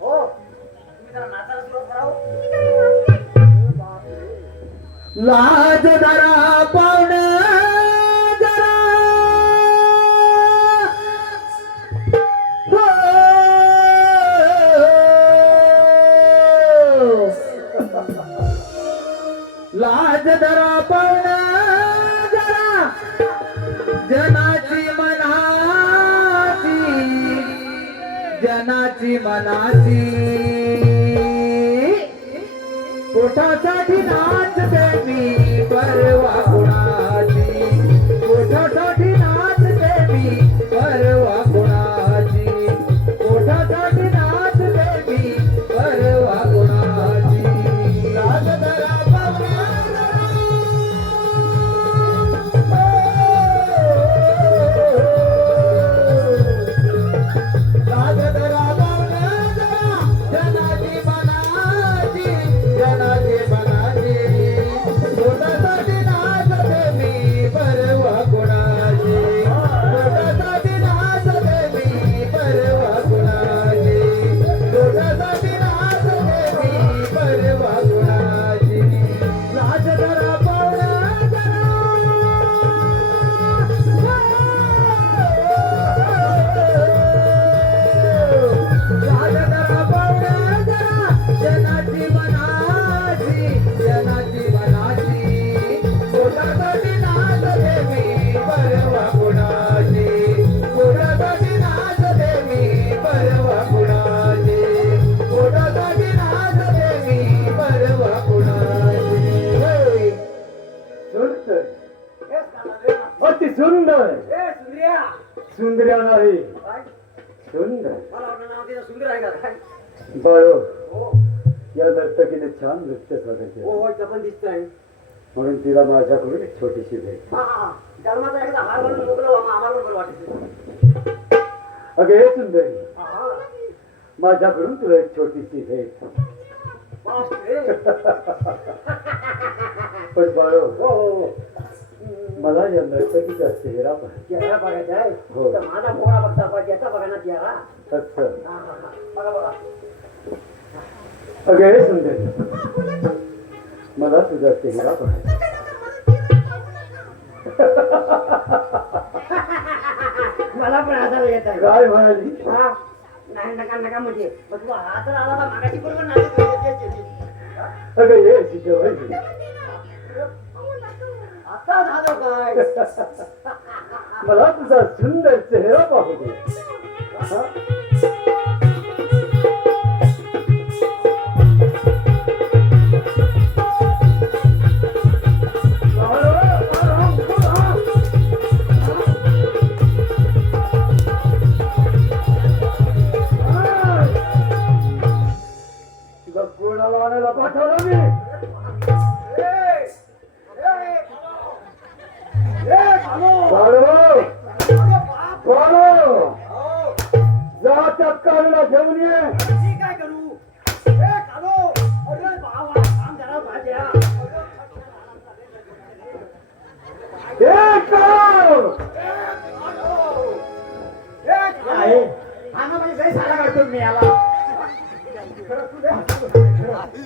हो तुम्ही जरा नाचायला सुरुवात करावं. लाज धरा पाहुण जरा हो. लाज धरा पाहुण जरा जनाची मनाची, जनाची मनाची. पोटासाठी नाचते मी परवा कुणाची, पोटासाठी नाचते मी परवा कुणाची, पोटासाठी नाचते मी परवा कुणाची. लाज धरा पाहुणा लाज धरा पाहुणा जनाची मनाची, जनाची मनाची. बाळो हो या नर्तकीने छान नृत्य सादर हो केलं हो इथं पण दिसतंय म्हणून तिला माझ्याकडून एक छोटीशी भेट. हा हा जन्माचा एकदा हार घालून मोकळं व्हा, आम्हाला बरं वाटेल. अगं हे सुंदरी, हा, हा. माझ्याकडून तुला एक छोटीशी भेट. बापरे. पण बाळो हो हो हो मला या नर्तकीचा चेहरा पाहिजे. चेहरा बघायचा आहे हो. तर माझा पोरा बघता पाहिजे याचा बघा ना चेहरा. असं हा, हा, हा. बघा बघा अगं हे सुंदरी, मला तुझा चेहरा पाहिजे. मला पण हाताला येत आहे. काय म्हणाली? हा नाही नका नका म्हणजे पण तुला हात आला तर मागाची बरोबर नाही. अगं ये तिच्या वैरी. आता झालं काय. मला तुझा सुंदर चेहरा पाहू दे. हा? तुझा कोणाला आणायला पाठवलं मी? बाळो, बाळो, जा त्या काळूला घेऊन ये. मी काय करू. कालो अरे बाबा काम जरा माझ्या. ए काळू!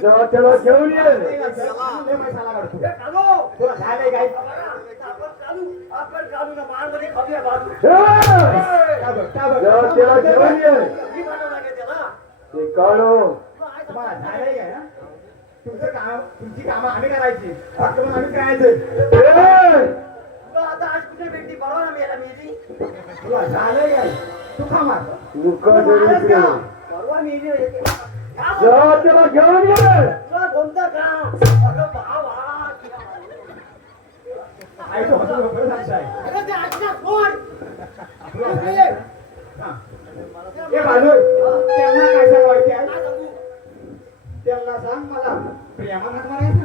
जा त्याला घेऊन ये. जा त्याला घेऊन ये. ते काळू तुमची कामं आम्ही करायची फक्त मग आम्ही करायचं. ए! तुला झालंय काय तू खा मार. मुका जरी इकडे. जा त्याला घेऊन ये. ऐकू होतो बरोबर सांगताय. ए बालू त्यांना काय सांगायचं. त्यांना सांग मला प्रेमानं म्हणायचं.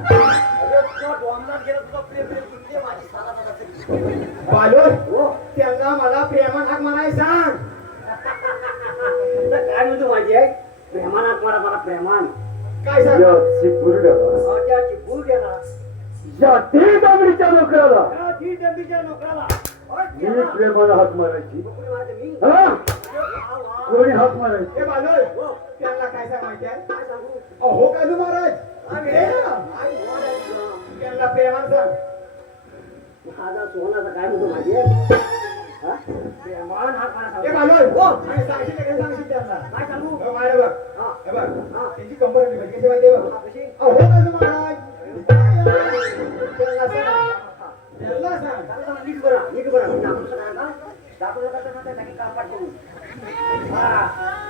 बालू त्यांना मला प्रेमानं म्हणायचं सांग. काय म्हणतो माझी आहे प्रेमानात मला मला प्रेमान काय सांग. या चिपुरड्याला, त्याची भूल गेला या ती दामडीच्या नोकराला ती डंबीच्या नोकराला मी प्रेमानं हाक मारायची. मी हा? कोणी हाक मारायची? ए बालू त्यांना काय सांग माहिती आहे. अहो कालू महाराज त्यांना प्रेमानं सांग. माझा सोनाचा काय म्हणतो माझी हा? प्रेमान हात मला ए बालू काय सांगशील ते काय सांगशील त्यांना. काय सांगू हो, मारे बघ. हा. हे बघ. त्यांची कंबर आली बघ. कशी माहिती आहे बघ. कशी? अहो कालू महाराज त्यांना सांग. त्यांना सांग. नीट बरा नीट बरा दाखवता टाकी काम पाठ करू.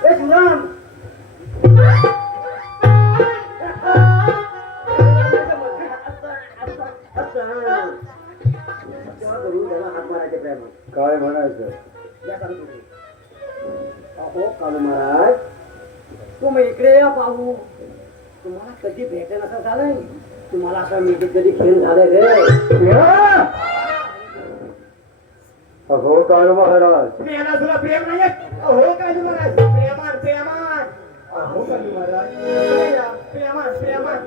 ए सुराम हात मारायचे प्रेम काय म्हणायचं? अहो कालू महाराज तुम्ही इकडे या पाहू. तुम्हाला कधी भेटेल असं झालंय. तुम्हाला असं मी कधी खेळ झालंय रे. या! अहो काळू महाराज, मी याला तुला प्रेम नाही आहे. अहो कालू महाराज प्रेमान प्रेमान. अहो कालू महाराज प्रेमान प्रेमान.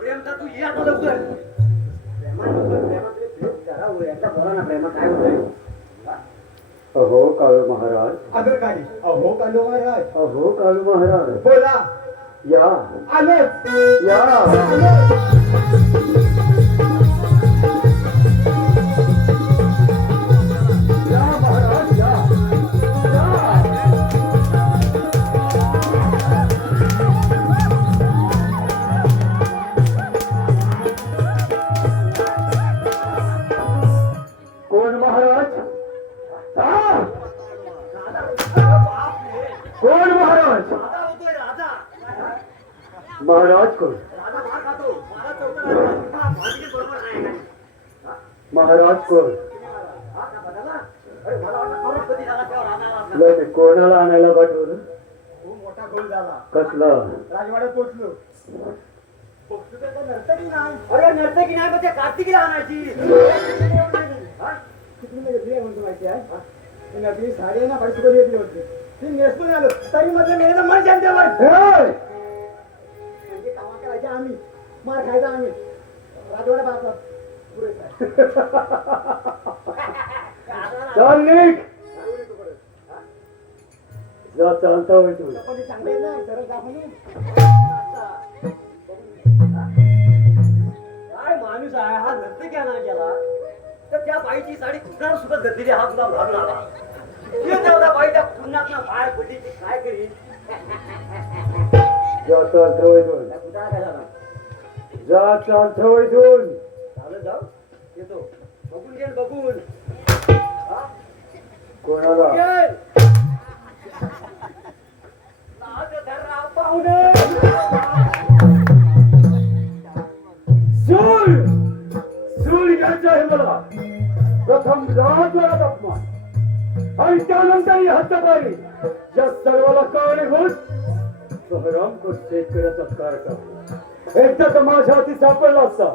प्रेम का तू ये आता लवकर. बोला ना प्रेमा काय होतंय. अहो काळू महाराज, अगर काही अहो कालू महाराज अहो काळू महाराज, बोला. या आलोच या. या महाराज या. कोण महाराज? हा? कोण महाराज? राजा होतोय राजा. महाराज कोण? राजा मार खातो. मला चौथा भाजी बरोबर नाही. महाराज कोण? हा का बघायला? अरे मला वाटलं करोडपती झाला तेव्हा राजा आला. तुला ते कोणाला आणायला पाठवलं? खूप मोठा खोल झाला कसला राजवाड्यात पोचलो पोचलो तर काय नर्तकी नाही अरे नर्तकी नाही पण त्या कार्तिकीला आणायची किती घेतली आहे म्हणतो माहिती आहे ती नकली साडी आहे ना बडी सुकली घेतली होती ती नेसून आलो तरी म्हटलं मेरे मन शांतीवर म्हणजे कामा करायचे आम्ही मार खायचा आम्ही राजवाड्यात आपला पुरेसा चाल निघ जा चालता होय तू पण ते चांगले नाही सरळ दाखवून काय माणूस आहे हा नर्तकी आणा केला तर त्या बाईची साडी कुणाला सुद्धा घातलेली हा तुला भाग लागला तेवढा बाई त्या कुणात बाहेर पडली ती काय करील जा चालता होय तू त्या कुणाला काय झाला जा चालता होय तू चालत जाऊ येतो बघून घेईल बघून हा? कोणाला घेईल. नाद धरा पाहुणे सूर सूर घ्यायचं आहे मला प्रथम राजवाड्यात अपमान आणि त्यानंतर ही हत्यापारी या सर्वाला कारणीभूत शहरांकडून शेतकऱ्याचा कार्यक्रम एकदा तर माझ्या हाती सापडला असता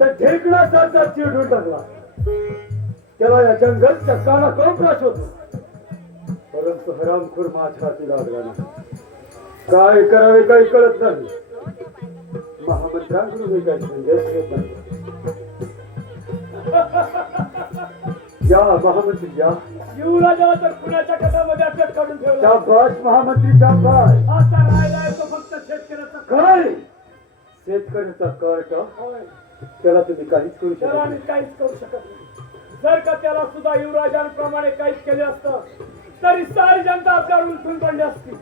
तर ढेकणासारखा चिरडून टाकला त्याला या जंगलच्या काना कोपराच होतो परंतु हरामखोर माझ्या हाती लागला नाही काय करावे काही कळत नाही महामंत्र्यांकडून मी काही संदेश घेत नाही या महामंत्री या शिवराजाला तर पुण्याच्या गटामध्ये अटक काढून ठेवला शाबास महामंत्री शाबास आता राहिलाय तो फक्त शेतकऱ्याचा काय शेतकऱ्याचा कर का त्याला तुम्ही काहीच करू त्याला शकत आम्ही नाही. काहीच करू शकत नाही जर का त्याला सुद्धा युवराजांप्रमाणे काहीच केले असतं तरी सारी जनता आपल्यावर उलटून पडली असती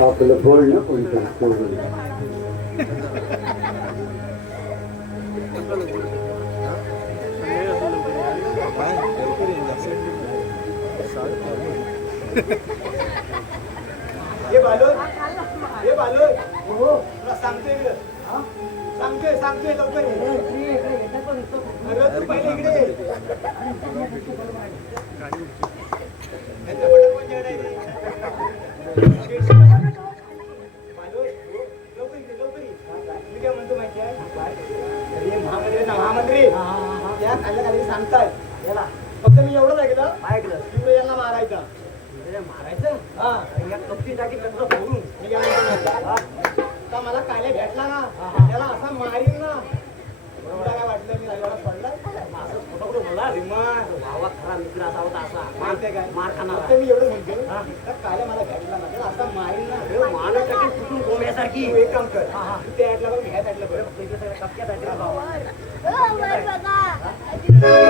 आपलं बोलणं कोणतं सोडून हे बालो हो तुला सांगतोय इकडं सांगतोय लवकर ये. अरे तू पहिले इकडे ये. यांचं बटन पण जड आहे रे. बालो, हो, लवकर ये. मी काय म्हणतो माहिती आहे अरे महामंत्री ना महामंत्री त्या खाल्ल्या खाली सांगताय याला फक्त मी एवढंच ऐकलं शिवरायांना मारायचा मारायचं हा या कपटीसाठी कचरा फोडून मी काय म्हणतो आता मला काले भेटला ना त्याला असा मारीन ना तुला काय वाटलं मी राजवाडा सोडला असं खोटं बोला भावा खरा मित्र असा होता असा मारते काय मार खाणार फक्त मी एवढं म्हणतो तर काले मला भेटला ना त्याला असा मारीन ना मानासाठी कुठून गोम्यासारखी तू एक काम कर तू त्या ऍडला बघ मी ह्याच ऍडला बघ कपक्यात आहे भावा ओ वर बघा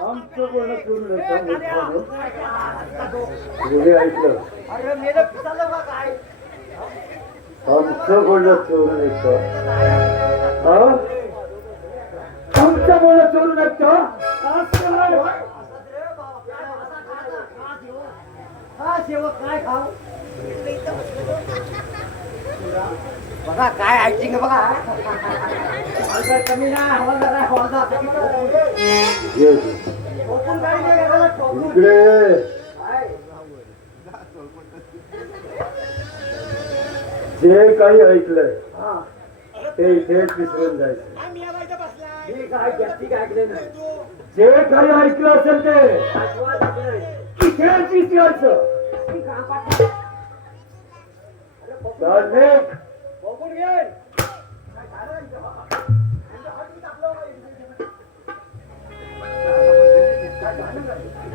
आमचं बोलणं सोडून हे ऐकलं अरे मेलं पिसालं बा काय आमचं बोलणं चोरून ऐकतं आमचं बोलणं चोरून ऐकतं हा सेवक काय खाऊ बघा काय ऍक्टिंग बघा हवालदार कमी नाही हवालदार आहे हवालदार ये. ठोकून काही नाही याला ठोकून इकडे काय? जे काही ऐकलंय हा ते इथेच विसरून जायचं आम्ही या बाईचा बसला ठीक आहे ठीक आहे ऐकले नाही जे काही ऐकलं असेल ते आशीर्वाद ऐकलंय. इथेच विसरायचं ठीक आहे, पाटील. धार्मिक बघून घे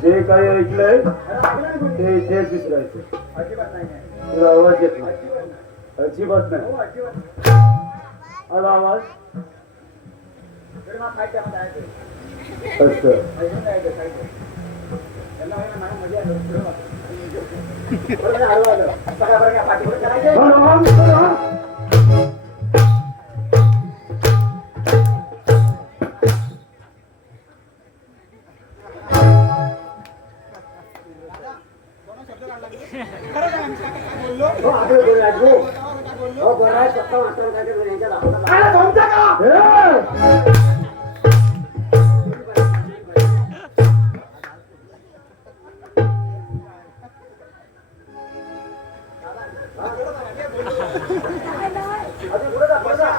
जे काही ऐकलंय ते इथेच विसरायचं अजिबात नाही तुला आवाज येत नाही अजिबात नाही अजिबात आला आवाज तर मग काय त्यामध्ये आहे ते. असं अजिबात आहे ते, काय ते. त्यांना माहिती नाही, मजा आली. बरोबर आहे, हळू आलं. बरोबर आहे, पाठीवर करायचे. राम राम. हो आपलं बोल राजू हो बरं आहे पक्का वाटतं काय ते यांच्या दाखवतात काय तुमचं का अजून पुढे जा पुढे जा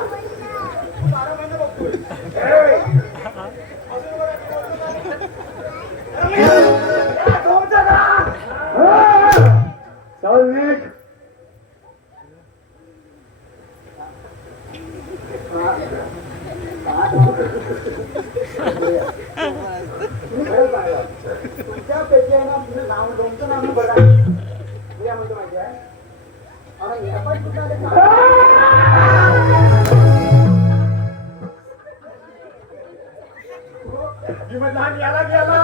चल निघ. तुमच्यापैकी आहे ना तुम्ही नाव तुमचं नाव बघा तुला म्हणतो माहिती आहे आणि हे पण कुठं आले लहान याला गेला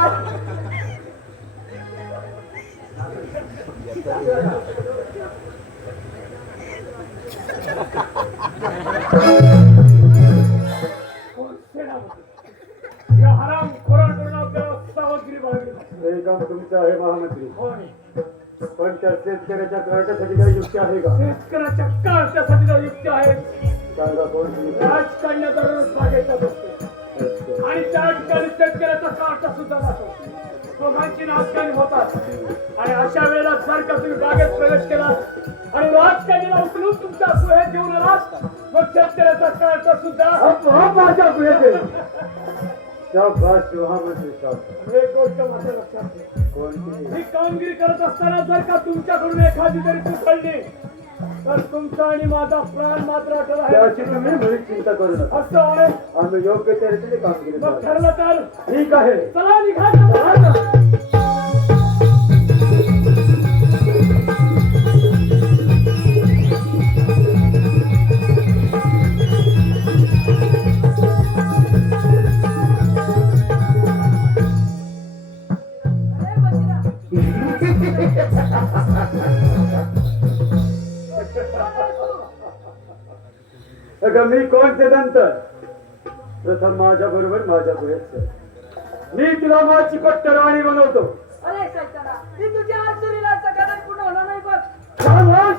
या हराम खोराकडून आपल्याला सावधगिरी बाळगली पाहिजे. हे काम तुमचं आहे महामंत्री, होय. पण त्या शेतकऱ्याच्या कार्यासाठी काही युक्ती आहे का? शेतकऱ्याच्या काळच्यासाठी जर युक्ती आहे सांगा कोणती? राजकारण्या दररोज बागेचा बसतो आणि त्या ठिकाणी शेतकऱ्याचा काळचा सुद्धा जातो. दोघांची नाचकाणी होतात आणि अशा वेळेला जर का तुम्ही बागेत प्रवेश केला आणि राजकारण्याला उचलून तुमच्या गुहेत घेऊन आलात मग शेतकऱ्याचा काळचा सुद्धा माझ्या गुहेत शाबास महामंत्री साहेब. एक गोष्ट माझ्या लक्षात घ्या. कोणती? ही कामगिरी करत असताना जर का तुमच्याकडून एखादी तरी चूक घडली तर तुमचा आणि माझा प्राण मात्र अटल आहे. त्याची तुम्ही मुळीच चिंता करू नका. असं आहे आम्ही योग्य त्या रीतीने कामगिरी मग करू. ठरलं तर ठीक आहे. चला निघायचं. अगं मी कोण ते नंतर प्रथम माझ्या बरोबर माझ्या गुहेत चल. मी तुला माझी पट्टराणी बनवतो. अरे सैताना ती तुझ्या आसुरीला सगळ्यात पुढे होणार नाही बघ. शाबास.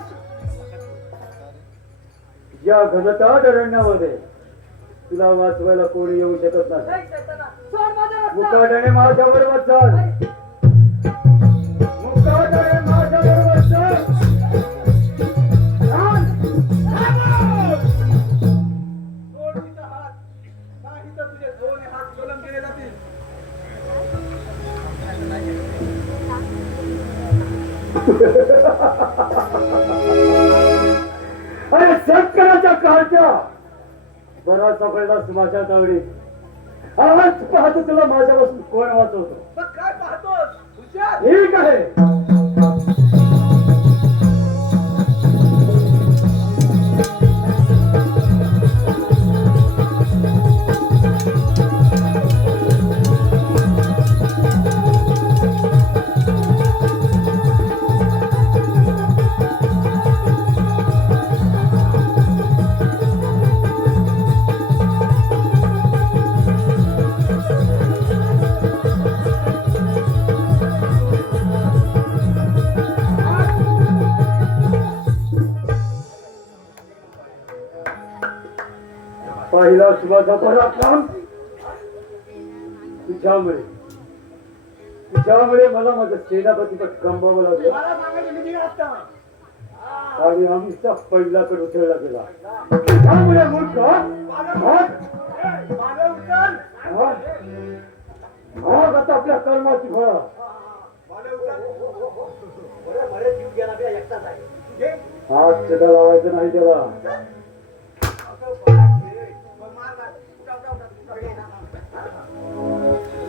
या घनदाट अरण्यामध्ये तुला वाचवायला कोणी येऊ शकत नाही. नाही सैताना सोड माझा रस्ता. मुकाट्याने माझ्या बरोबर चाल. मुकाट्याने माझ्या बरोबर चाल. चाल. जोडीचा हात नाही तर तुझे दोन्ही हात सोलून केले जातील. अरे शेतकऱ्याच्या काळच्या बराचसा पडलास माझ्या तावडी. आज पाहतो तुला माझ्यापासून कोण वाचवतो. मग काय पाहतोस हुशार ठीक आहे. पहिला शुभाचा पराक्रम तुझ्यामुळे मला माझं सेनापतीचं गमवावं लागलं मला सांगायचं मी निघाला असता. आणि आमचा पहिला कड उचलला गेला. त्यामुळे मूर्ख मागं उचल. मग आता आपल्या कर्माची फळ. मागं उचल. बरे जीव गेला बी एकटाच आहे घे. हात चटा लावायचं नाही त्याला. मार मार. उठा, उठा, उठा. उठा, घे.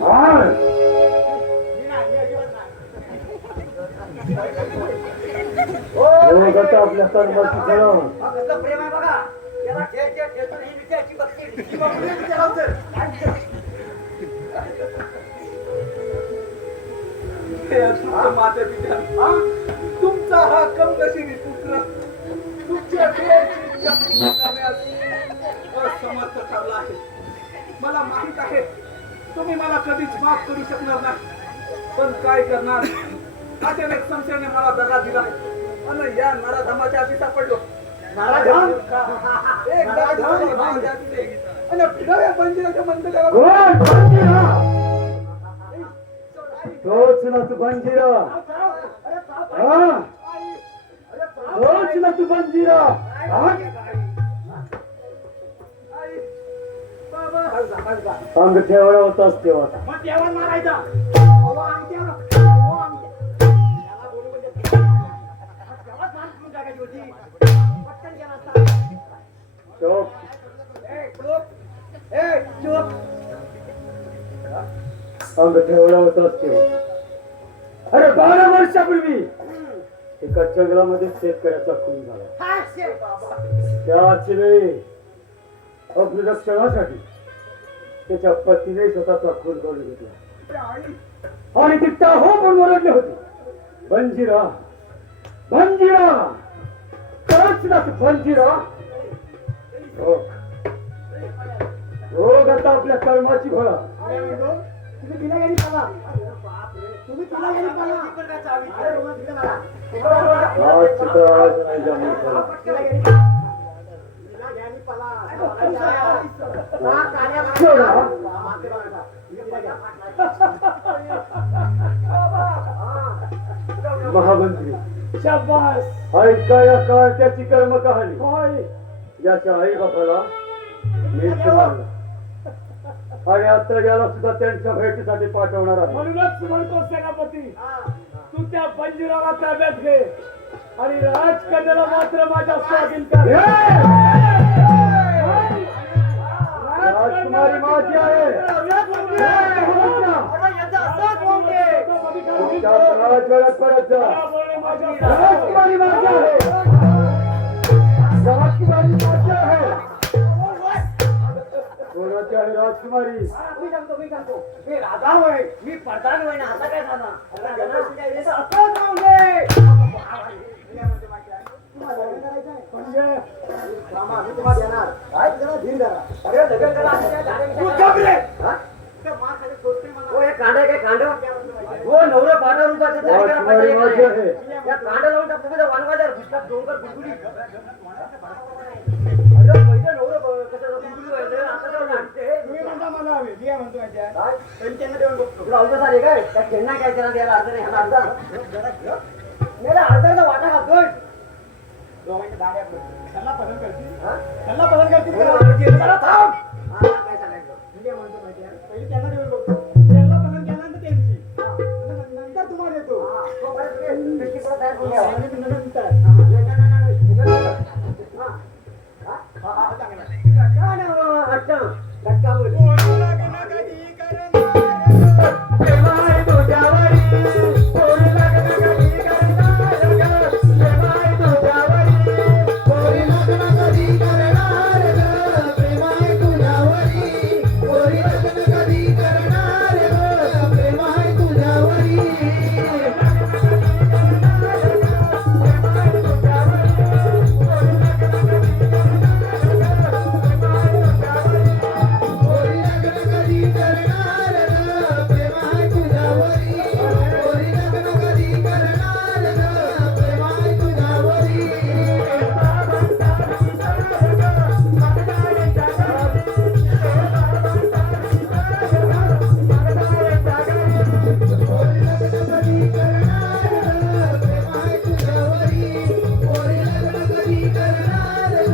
हार. मी नाही, मी अजिबात नाही. मग आता आपल्या कर्माची फळ. हा कसलं प्रेम आहे बघा त्याला ठेचून ही विचारची बघते ही बाबू ने विचारा उचल. हे तुमचं माते पिता तुमचा हा कमकशिनी पुत्र तुमच्या देहाची इच्छा पूर्ण करण्यास असमर्थ ठरला आहे. मला माहित आहे तुम्ही मला कधीच माफ करू शकणार नाही पण काय करणार अचानक संशयाने मला दगा दिला आणि या नराधमाच्या हाती सापडलो. नराधम? एक नराधम माझ्या हाती आणि फिराव्या बंजिराच्या मंदिराला कोण बंजिरा? तोच ना तू बंजिरा. हा? तोच ना तू बंजिरा. हा? अंग ठेवला होतास तेव्हा. मग देवाला मारायचा. चोप. अंग ठेवला होतास तेव्हा. अरे 12 वर्षापूर्वी एका जंगलामध्ये शेतकऱ्याचा खून झाला. त्याच वेळी अग्निरक्षणासाठी त्याच्या पतीने स्वतःचा खून करून घेतला आणि ती टाहो पण ओरडले होते. बंजिरा बंजिरा खरंच ना तू बंजिरा. रोग आता आपल्या कर्माची फळा. तुम्ही तिला गेली पाला. तुम्ही तिला गेली पाला. आज सुद्धा आज नाही जमून खरा. महामंत्री शाबास. ऐका या कार्ट्याची कर्म कहाणी. याच्या आई बापाला मीच मारलं आणि आता याला सुद्धा त्यांच्या भेटीसाठी पाठवणार आहे. म्हणूनच म्हणतो सेनापती, तू त्या बंजिराला ताब्यात घे आणि राजकन्याला मात्र माझ्या स्वाधीन कर. राजकुमारी माझी आहे. तुमच्या राजवाड्यात परत जा. राजकुमारी माझी आहे. राजकुमारी माझी आहे. कोणाची आहे राजकुमारी? मी सांगतो. हे राधा होय. मी पडताळ होय ना. आता काय झाला? आता जनावर तुझ्या इथे असं जाऊ दे. मामा, मी तुम्हाला देणार. काय जरा धीर धरा. अरे लग्न करा. असं काय झालं? तू गप रे. हा? हो, हे कांड आहे काय कांड? हो, नवरं 12 रुपयाचं जाहीर करा राजकुमारी माझी पाहिजे. आहे. या कांड लावून टाकतो म्हणजे वानवाजार घुसलात डोंगर गुडगुडी. अरे पहिलं नवरं कसं गुडगुडी व्हायचं आता जाऊन आणते. तुम्ही म्हणता मला हवे. दिया म्हणतो माहिती आहे. काय? पण त्यांना देऊन बघतो. तुला अवघड झाले काय? त्या खेळणा काय त्याला द्यायला अर्ध नाही. ह्याला अर्धा. मेला अर्धाचा वाटा खातोय. दोघांच्या दाढ्या पडतील. त्यांना पसंत करतील. हा? त्यांना पसंत करतील हो, का? केलं. जरा थांब. हा, काय सांगायचं? मी काय म्हणतो माहिती आहे? पहिले त्यांना देऊन बघतो. त्यांना पसंत केल्यानंतर त्यांची. नंतर तुम्हाला देतो. हा, तो परत ते पेटी परत तयार करून द्यावा. नंतर. हा. हा? हा, चांगला. काय नाही बाबा, हट्ट. धक्का बोल. पोरी लग्न कधी करणार ग? प्रेम आहे तुझ्यावरी. पोरी लग्न कधी करणार ग? प्रेम आहे तुझ्यावरी. पोरी लग्न कधी करणार ग? प्रेम आहे तुझ्यावरी. पोरी लग्न कधी करणार ग? प्रेम आहे तुझ्यावरी. पोरी लग्न कधी करणार ग? प्रेम आहे तुझ्यावरी. पोरी लग्न कधी करणार ग?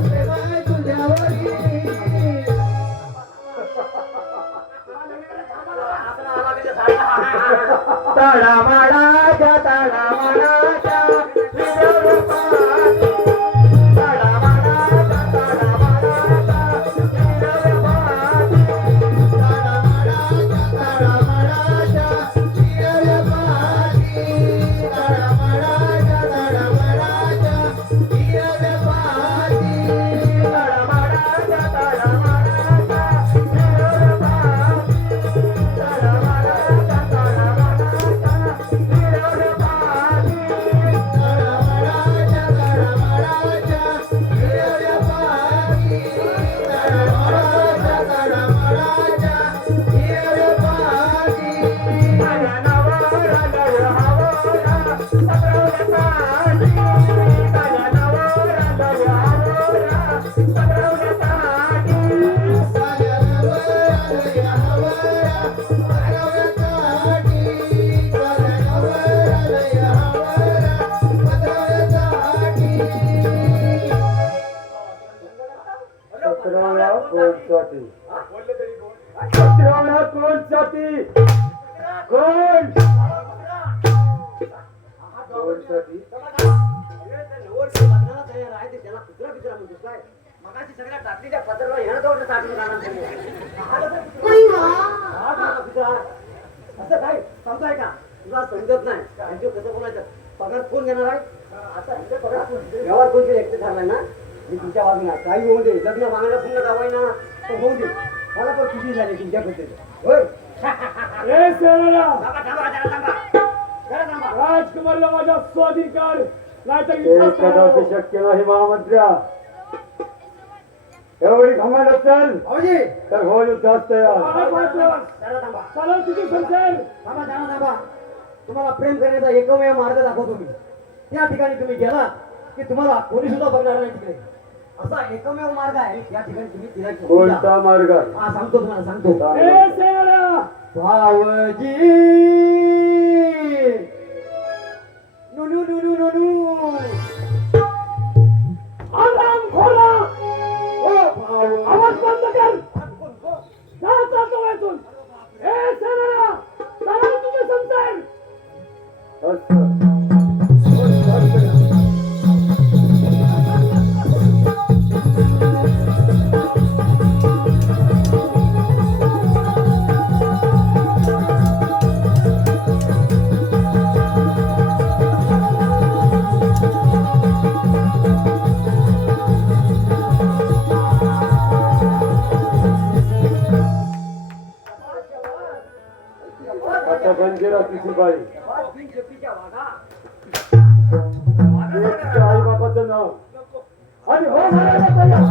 प्रेम आहे तुझ्यावरी. तडामाडाच्या तडामाडाच्या हिरव्या पाटी. तडामाडाच्या तडामाडाच्या हिरव्या पाटी. तडामडाच्या तडामडाच्या हिरव्या पाटी. तडामडाच्या तडामडाच्या हिरव्या पाटी. तडामाडाच्या तडामाडाच्या हिरव्या पाटी. तडामाडाच्या तडामाडाच्या हिरव्या पाटी. साठी अरे ते नवरदेव लग्नाला तयार आहे ते त्याला कुत्रा बित्रा म्हणतोस काय मगाशी सगळ्या टाकलीच्या पत्राला ह्यानं जवळ टाकून जाणार तुम्ही. हा झाला कुत्रा. असं काय समजाय का तुला समजत नाही त्यांच्या कसं बोलायचं पगार कोण घेणार आहे आता इथे पगार व्यवहार कोणतरी एकटे झालाय ना मी तुमच्या बाजूला काही होऊ दे लग्न मागणं पूर्ण जावाय ना तर होऊ दे मला पण खुशी झाली तुमच्याबद्दल होय ए सेनाला थांबा थांबा जरा थांबा जरा थांबा राजकुमारला माझा स्वाधीन कर नाहीतर ते इतिहास कदापि करणार. शक्य नाही महामंत्र्या एवढी घमंड असेल भाऊजी तर हो युद्धात तयार काय पाहतो? जरा थांबा चला तुझी संसार थांबा जरा थांबा तुम्हाला प्रेम करण्याचा एकमेव मार्ग दाखवतो मी त्या ठिकाणी तुम्ही गेला की तुम्हाला कोणी सुद्धा बघणार नाही तिकडे असा एकमेव मार्ग आहे त्या ठिकाणी तुम्ही तिला घेऊन जा. कोणता मार्ग आहे? हा सांगतो तुम्हाला सांगतो ए सेनाला भावजी नुनू नुनू नुनू आराम खोला ओ भाव आवाज बंद कर जा चालतो यातून ए सेनाला चला तुझी संसार आता बंजीरा तिची बाई तिच्या आई बाबाचं नाव आणि हो महाराजा तयार.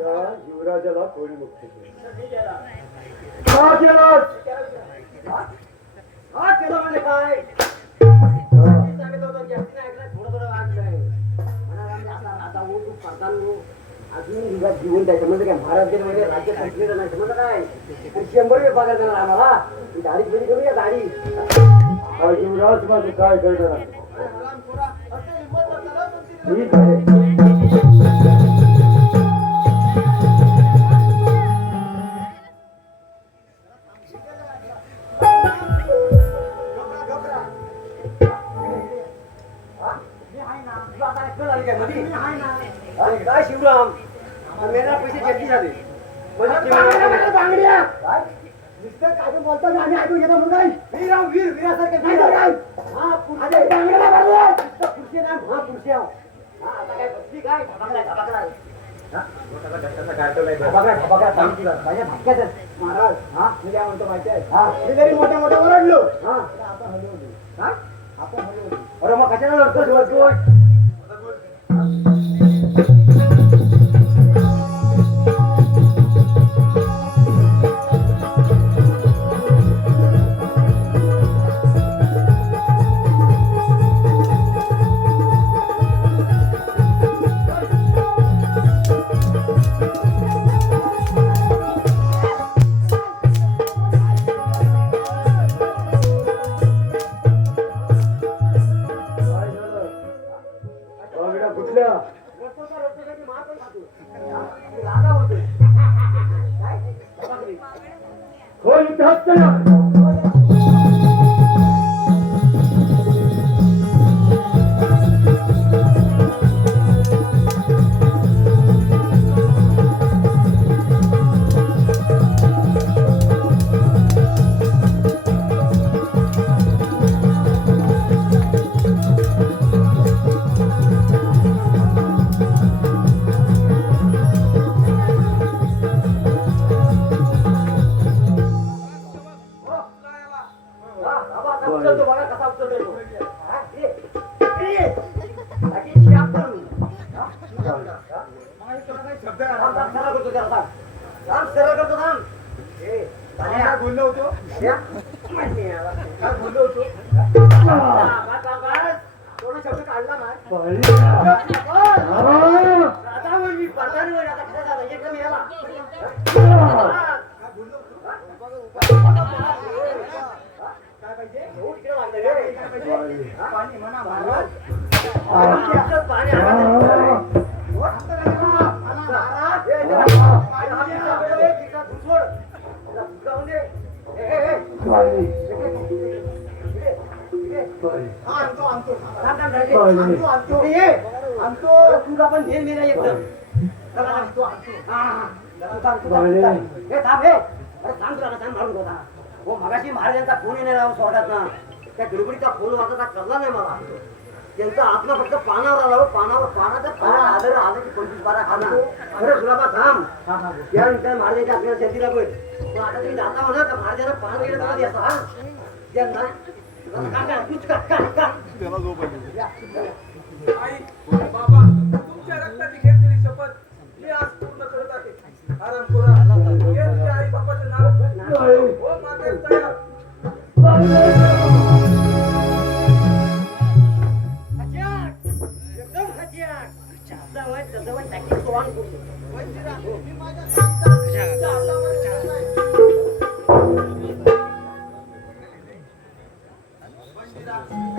या युवराजाला कोणी मुक्त केलं का केलं? हा केलं म्हणजे काय सांगितलं होतं की हत्तीने ऐकलं थोडं थोडं वाटलंय म्हणाला असा राजा हो तू प्रधान हो अजून तुझा जीवन त्याच्यामध्ये काय महाराज गेले म्हणजे राज्य संपलेलं नाही समजलं काय तर 100 विभागात देणार आम्हाला ती दाढी फेरी करूया दाढी हा युवराज माझं काय करणार आहे? ठीक आहे काय शिवराम मेरा पैसे जप्ती झाले बांगड्या नुसतं काय बोलतात आम्ही ऐकून घेतो म्हणून काय वीरराव वीर वीरासारखे हा पुरुष बांगड्याला बांगड्या पुरुष नाही महापुरुष आहो हा आता काय बसली काय धबाकला धबाकला महाराज हा मी काय म्हणतो माहिती आहे हा मी जरी मोठ्या मोठ्या ओरडलो हा आपण हलवली काय आपण हलवली अरे मग कशाला लढतोस वरतोय काय झालं? बांगड्या फुटल्या हो युद्धात तयार उचलतो बघा कसा उचलतो तो. हा, ये. ये. बाकी शाप करून. हा? थांब, थांब, सरळ करतो त्याला, थांब. थांब, सरळ करतो, थांब. ए, काय बोललो होतो? या. माहिती आहे मला. काय बोललो होतो? बस, बस, बस. थोडं शब्द काढला मार. आता मग मी पडताना वर आता कसं झालं? एकदम याला. हा. काय बोललो होतो? हा? काय पाहिजे? एवढं इकडे लागलं रे. काय पाहिजे? हा? पाणी म्हणा महाराज. पाणी आणा. महाराज. ए, महाराज. पाणी आणा. ए, खिसा घुसवड. याला फुटकावून दे. ए, ए, ए. हा, आणतो आणतो थांब, थांब, राजे. बाई. आणतो आणतो ये आणतो तुला पण नेल मेला एकदम चला, आणतो आणतो हा हा तू थांब, तू थांब, बाई. तू थांब. हे थांब हे अरे थांब तुला सांग मारून होता हो मगाशी महाराजांचा फोन येणार राहून सोडत ना त्या गडबडीचा फोन वाजता कळला नाही मला त्यांचा आत्मा फक्त पानावर आला हो, पानाचा पाण्यात आदर आलं की 25-12 खाना अरे गुलाबा थांब त्यानंतर महाराजांच्या आपल्याला शेतीला पण पण आता तुम्ही जाता म्हणा का महाराजांना पान वगैरे मला द्यायचा हा त्यांना तूच का आई बाबा तुमच्या रक्ताची घेतलेली शपथ मी आज पूर्ण करत आहे आराम करा हे तुझ्या आई बापाचं नाव हो माते तयार एकदम खचियाट चालता वय तसं वय टाकी सोवान करतो मी माझ्या हातामध्ये मंदिरात